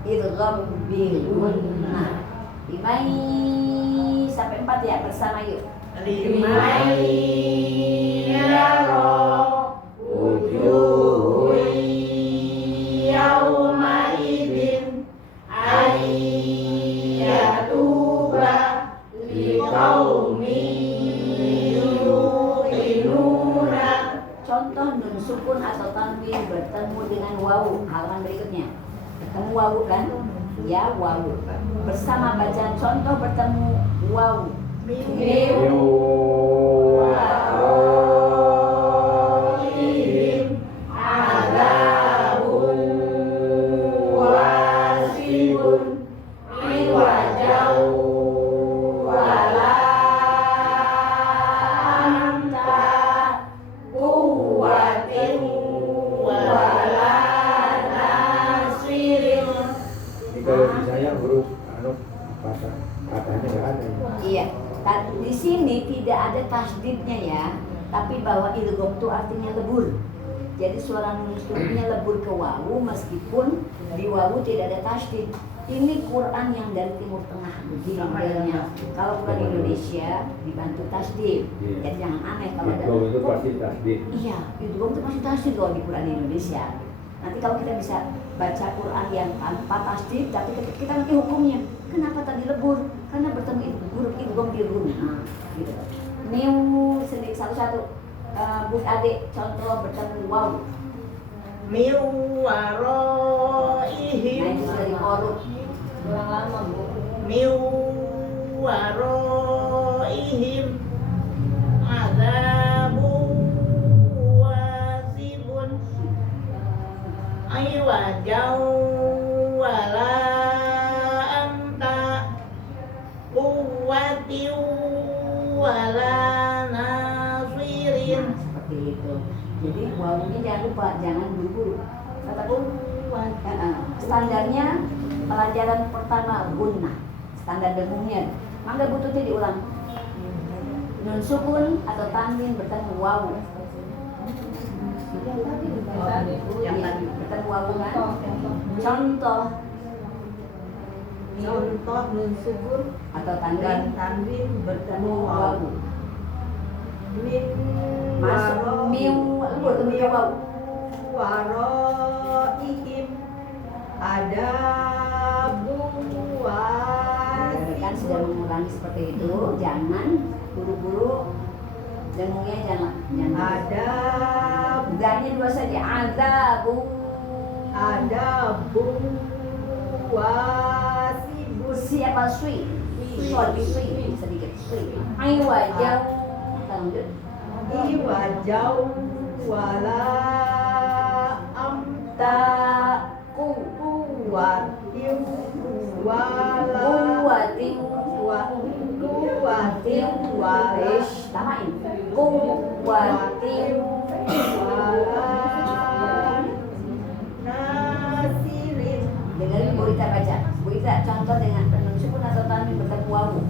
idgham bi gunnah. Limai sampai 4 ya bersama yuk. Limai yaro wujuhi yauma idin ayyatuba liqaumi yuqinuna. Contoh nun sukun atau tanwin bertemu dengan wawu. Halaman berikutnya. Bertemu wawu kan? Ya, wawu. Bersama bacaan contoh bertemu wawu. Miwaroihim azabun wasibun iwajau wala anta kuwatin wala nasirin. Ini kalau di saya huruf katanya nggak ada. Iya. Di sini tidak ada tasdidnya ya, tapi bahwa idgham itu artinya lebur. Jadi suara nun sukunnya lebur ke wawu meskipun di wawu tidak ada tasdid. Ini Quran yang dari Timur Tengah begini modelnya. Kalau Quran Indonesia dibantu tasdid. Jadi jangan aneh kalau ada. Itu pasti tasdid. Iya, idgham itu pasti tasdid loh di Quran Indonesia. Nanti kalau kita bisa baca Quran yang tanpa tasdid, tapi kita nanti hukumnya. Kenapa tadi lebur? Karena bertemu huruf idgham di run. Nah, gitu. New sendiri satu-satu. Bu Ade contoh bertemu wawu. Miwaroihim. Nah itu sudah dikoruk. Kurang lama Bu. Miwaroihim azabu wasibun aywajau wala anta kuwatiu wala nasirin. Nah, seperti itu. Jadi wawunya jangan lupa, jangan buru-buru. Kata standarnya pelajaran pertama gunnah, standar dengungnya. Mangga bututnya diulang. Nun sukun atau tanwin bertemu wawu. Iya, bertemu wawu kan? Contoh nun sukun atau dan tanwin tanwin bertemu bertemu wawu. min Masuk miu bertemu ke wawu. waroihim ada Kan sudah mengulangi seperti itu, jangan buru-buru dengungnya jangan ada Zahnya dua saja, azabu wasibun siapa sui sedikit sui aywajau lanjut iwajau wala amta kuwatim wala kuwatin wala tamain kuwatin wala nasirin. dengerin Bu Rita baca. Bu Rita contoh dengan penun sukun atau tanwin bertemu wawu.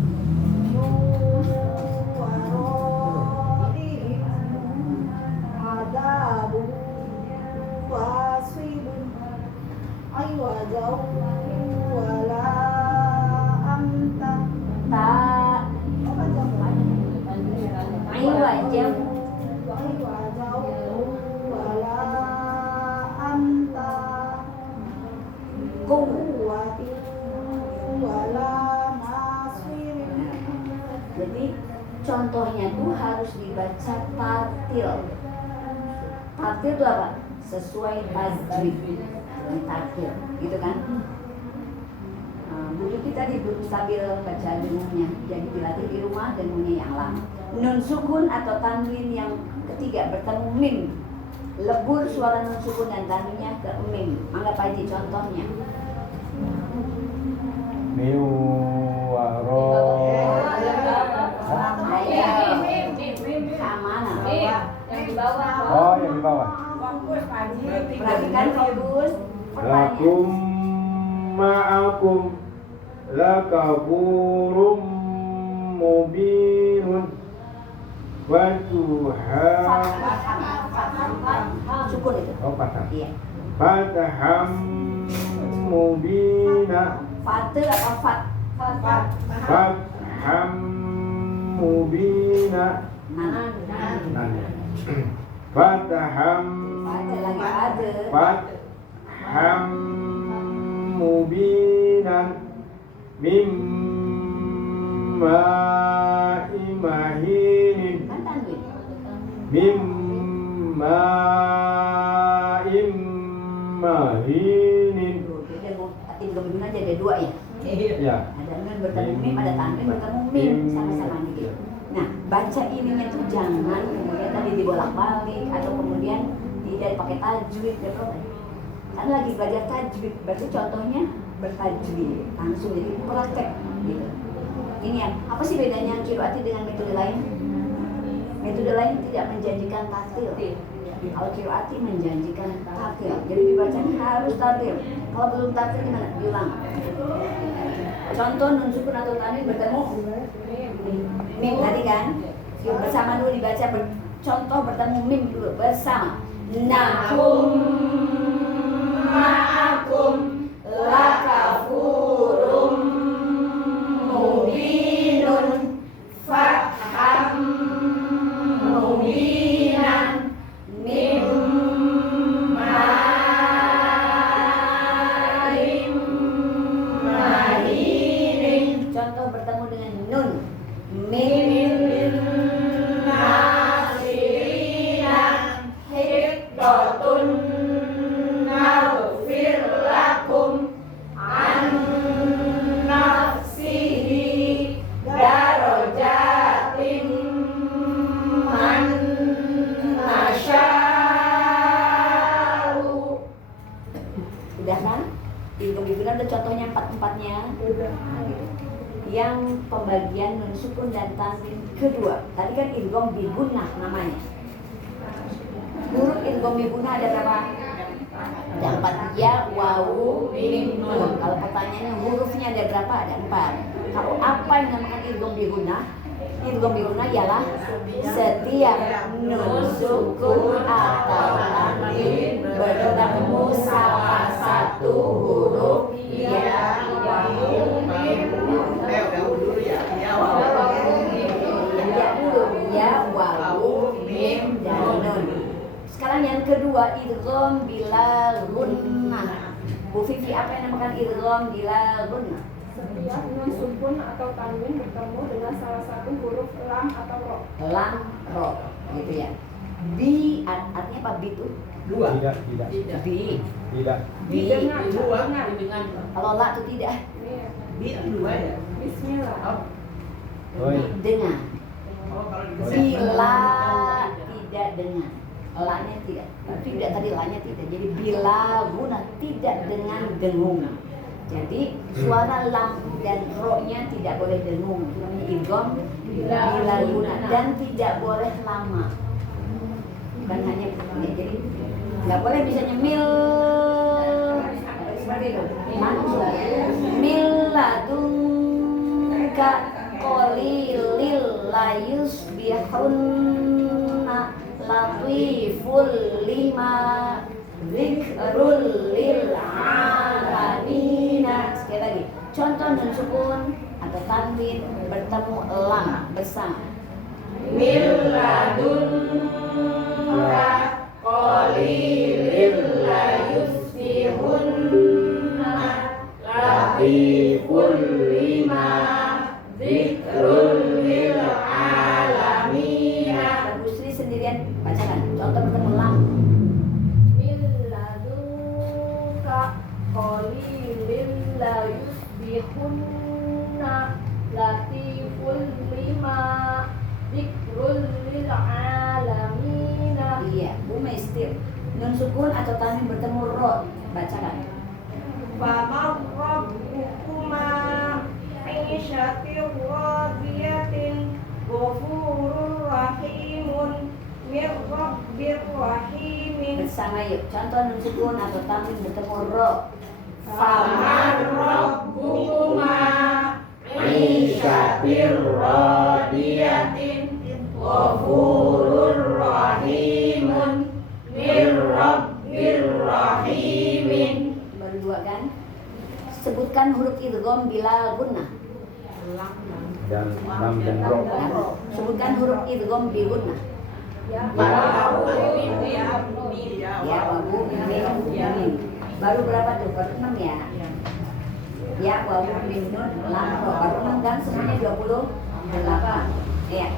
Ta aywajau Jadi contohnya tuh harus dibaca tartil. Tartil itu apa? Sesuai tajwid. Ini tartil, gitu kan? Bujuk kita duduk sambil baca dengungnya. Jadi dilatih di rumah dengungnya yang lama. Nun sukun atau tanwin yang ketiga bertemu mim. Lebur suara nun sukun dan tanwinnya ke mim. Anggap aja contohnya. Miwaro. Kamana? Yang di bawah. Oh, yang di bawah. Perhatikan fokus pertanyaan. Lakum ma'akum lakaburum mubinun wa Tuhan. Sukun itu. Oh, patah. Iya. Fataham mubina. Fate apa fat? Fatham mubina. Nan. Fatham Ada lagi ada. Fatham mubinan mimma imahinin Kan tanwin. mimma imahinin. Dia mau idgham biguna aja ada dua ya. Ya. Ada nun bertemu mim, ada tanwin bertemu mim, sama-sama gitu. Nah, baca ininya tuh jangan kemudian tadi dibolak-balik atau kemudian tidak pakai tajwid ya bro. Karena lagi belajar tajwid, berarti contohnya bertajwid langsung jadi praktek gitu. Ini yang apa sih bedanya qiraati dengan metode lain? Metode lain tidak menjanjikan tatil. Kalau qiraati menjanjikan tatil, jadi dibacanya harus tatil. Kalau belum tatil gimana? Diulang. Contoh nun sukun atau tanwin bertemu mim tadi kan? Bersama dulu dibaca contoh bertemu mim dulu bersama. Nahum ma'akum lakafurum mubinun fatham mubinan mimma imahinin. Contoh bertemu dengan nun min nasirina hiddatun naghfir lakum an nafsihi darajatin man nasya'u. Udah kan? Idgham biguna udah contohnya empat-empatnya. Yang pembagian nun sukun dan tanwin kedua. Tadi kan idgham biguna namanya. Huruf idgham biguna ada berapa? Ada 4. Ya, wawu, mim, nun. Kalau pertanyaannya hurufnya ada berapa? Ada 4. Kalau apa yang dinamakan idgham biguna? Idgham biguna ialah setiap nun sukun atau tanwin bertemu salah satu huruf ya, wawu, mim, nun. Ya, wawu, mim, dan nun. Sekarang yang kedua, idgham bila gunnah. Bu Vivi, apa yang dinamakan idgham bila gunnah? Setiap nun sukun atau tanwin bertemu dengan salah satu huruf lam atau ro. Lam, ro, gitu ya. Bi, artinya apa bi itu? Tidak. Bi. Tidak. Didengar. Dengan Kalau la itu tidak. Iya. Bismillah. Oi. Dengar. Oh, kalau Bila tidak dengar. La-nya tidak. Tidak tadi la-nya tidak. Jadi bila guna tidak dengan dengung. Jadi suara lam dan ro-nya tidak boleh dengung. Itu namanya idgham bila guna dan tidak boleh lama. Bukan hanya jadi nggak boleh misalnya mil seperti itu. Mil ladunka qalilil la yusbihunna latiful lima zikrul lil alamina. Sekali lagi, contoh nun sukun atau tanwin bertemu lam bersama. Min ladunka qalilil la yusbihunna latiful lima zikrul lil alamina. Bu Sri sendirian bacakan. Contoh bertemu lam. Min ladunka qalilil la yusbihunna latiful lima zikrul lil alamina. Iya, Bu Maistir. Nun sukun atau tanwin bertemu ro. Bacakan. Famar rabbukuma isyatir radiyatin ghafurur rahimun mir rabbir rahimin. Bersama yuk. Contoh nun sukun atau tanwin bertemu ro. Famar rabbukuma isyatir radiyatin ghafurur rahimun mir rabbir rahimin. Baru dua kan? Sebutkan huruf idgham bila gunnah. dan lam dan ro. Sebutkan huruf idgham bi gunnah. Ya. Ya, wawu, mim. Baru berapa tuh? Baru 6 ya? Ya, wawu, mim, nun, lam, ro. Baru 6 kan? Semuanya 28. Ya.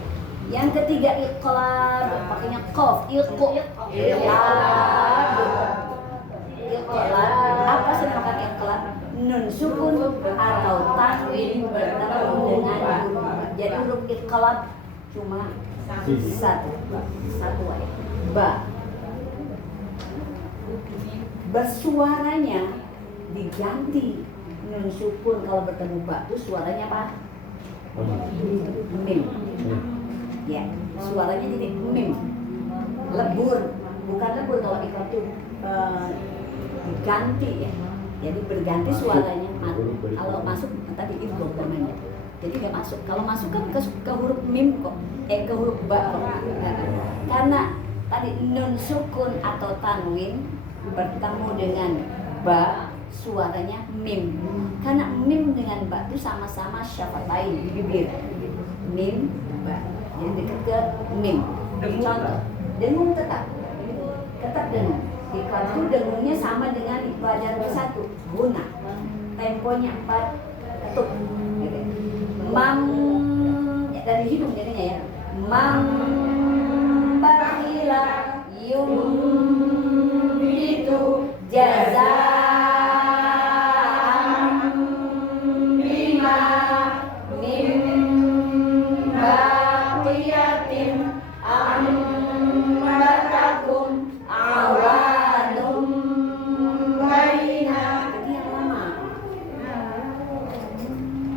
Yang ketiga iqlab, pakainya qaf, iqlab. Apa sih namakan iqlab? Nun sukun atau tanwin bertemu dengan huruf. Jadi huruf iqlab cuma satu aja. Ba. Bersuaranya diganti nun sukun kalau bertemu ba itu suaranya apa? Mim. Ya, suaranya jadi mim. Lebur, bukan lebur kalau iqlab itu diganti ya. Jadi berganti suaranya. Kalau masuk tadi idgham namanya. Jadi nggak masuk. Kalau masuk kan ke huruf mim kok, ke huruf ba kok. Karena tadi nun sukun atau tanwin bertemu dengan ba, suaranya mim. Karena mim dengan ba itu sama-sama syafatain di bibir. Mim, ba. Jadi dekat ke mim. Contoh, dengung tetap dengung. Iqlab itu dengungnya sama dengan pelajaran ke-1, guna. Temponya 4 ketuk. Gitu. Mam, ya, dari hidung jadinya ya. Mam bakhila yum itu jazaan bima mim baqiyatin ambatakum awanum baina. Jadi yang lama.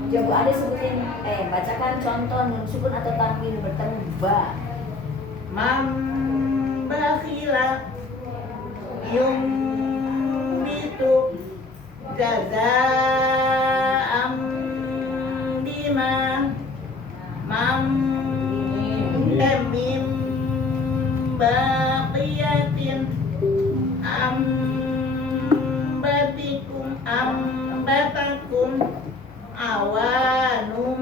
Coba ada sebutin, bacakan contoh nun sukun atau tanwin bertemu ba. Mam bakhila yum itu jazaa'am bima mam mim baqiyatin ambatakum awanum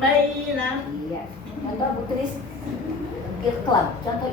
baina. Iya. Contoh Bu Tris, iqlab. Contoh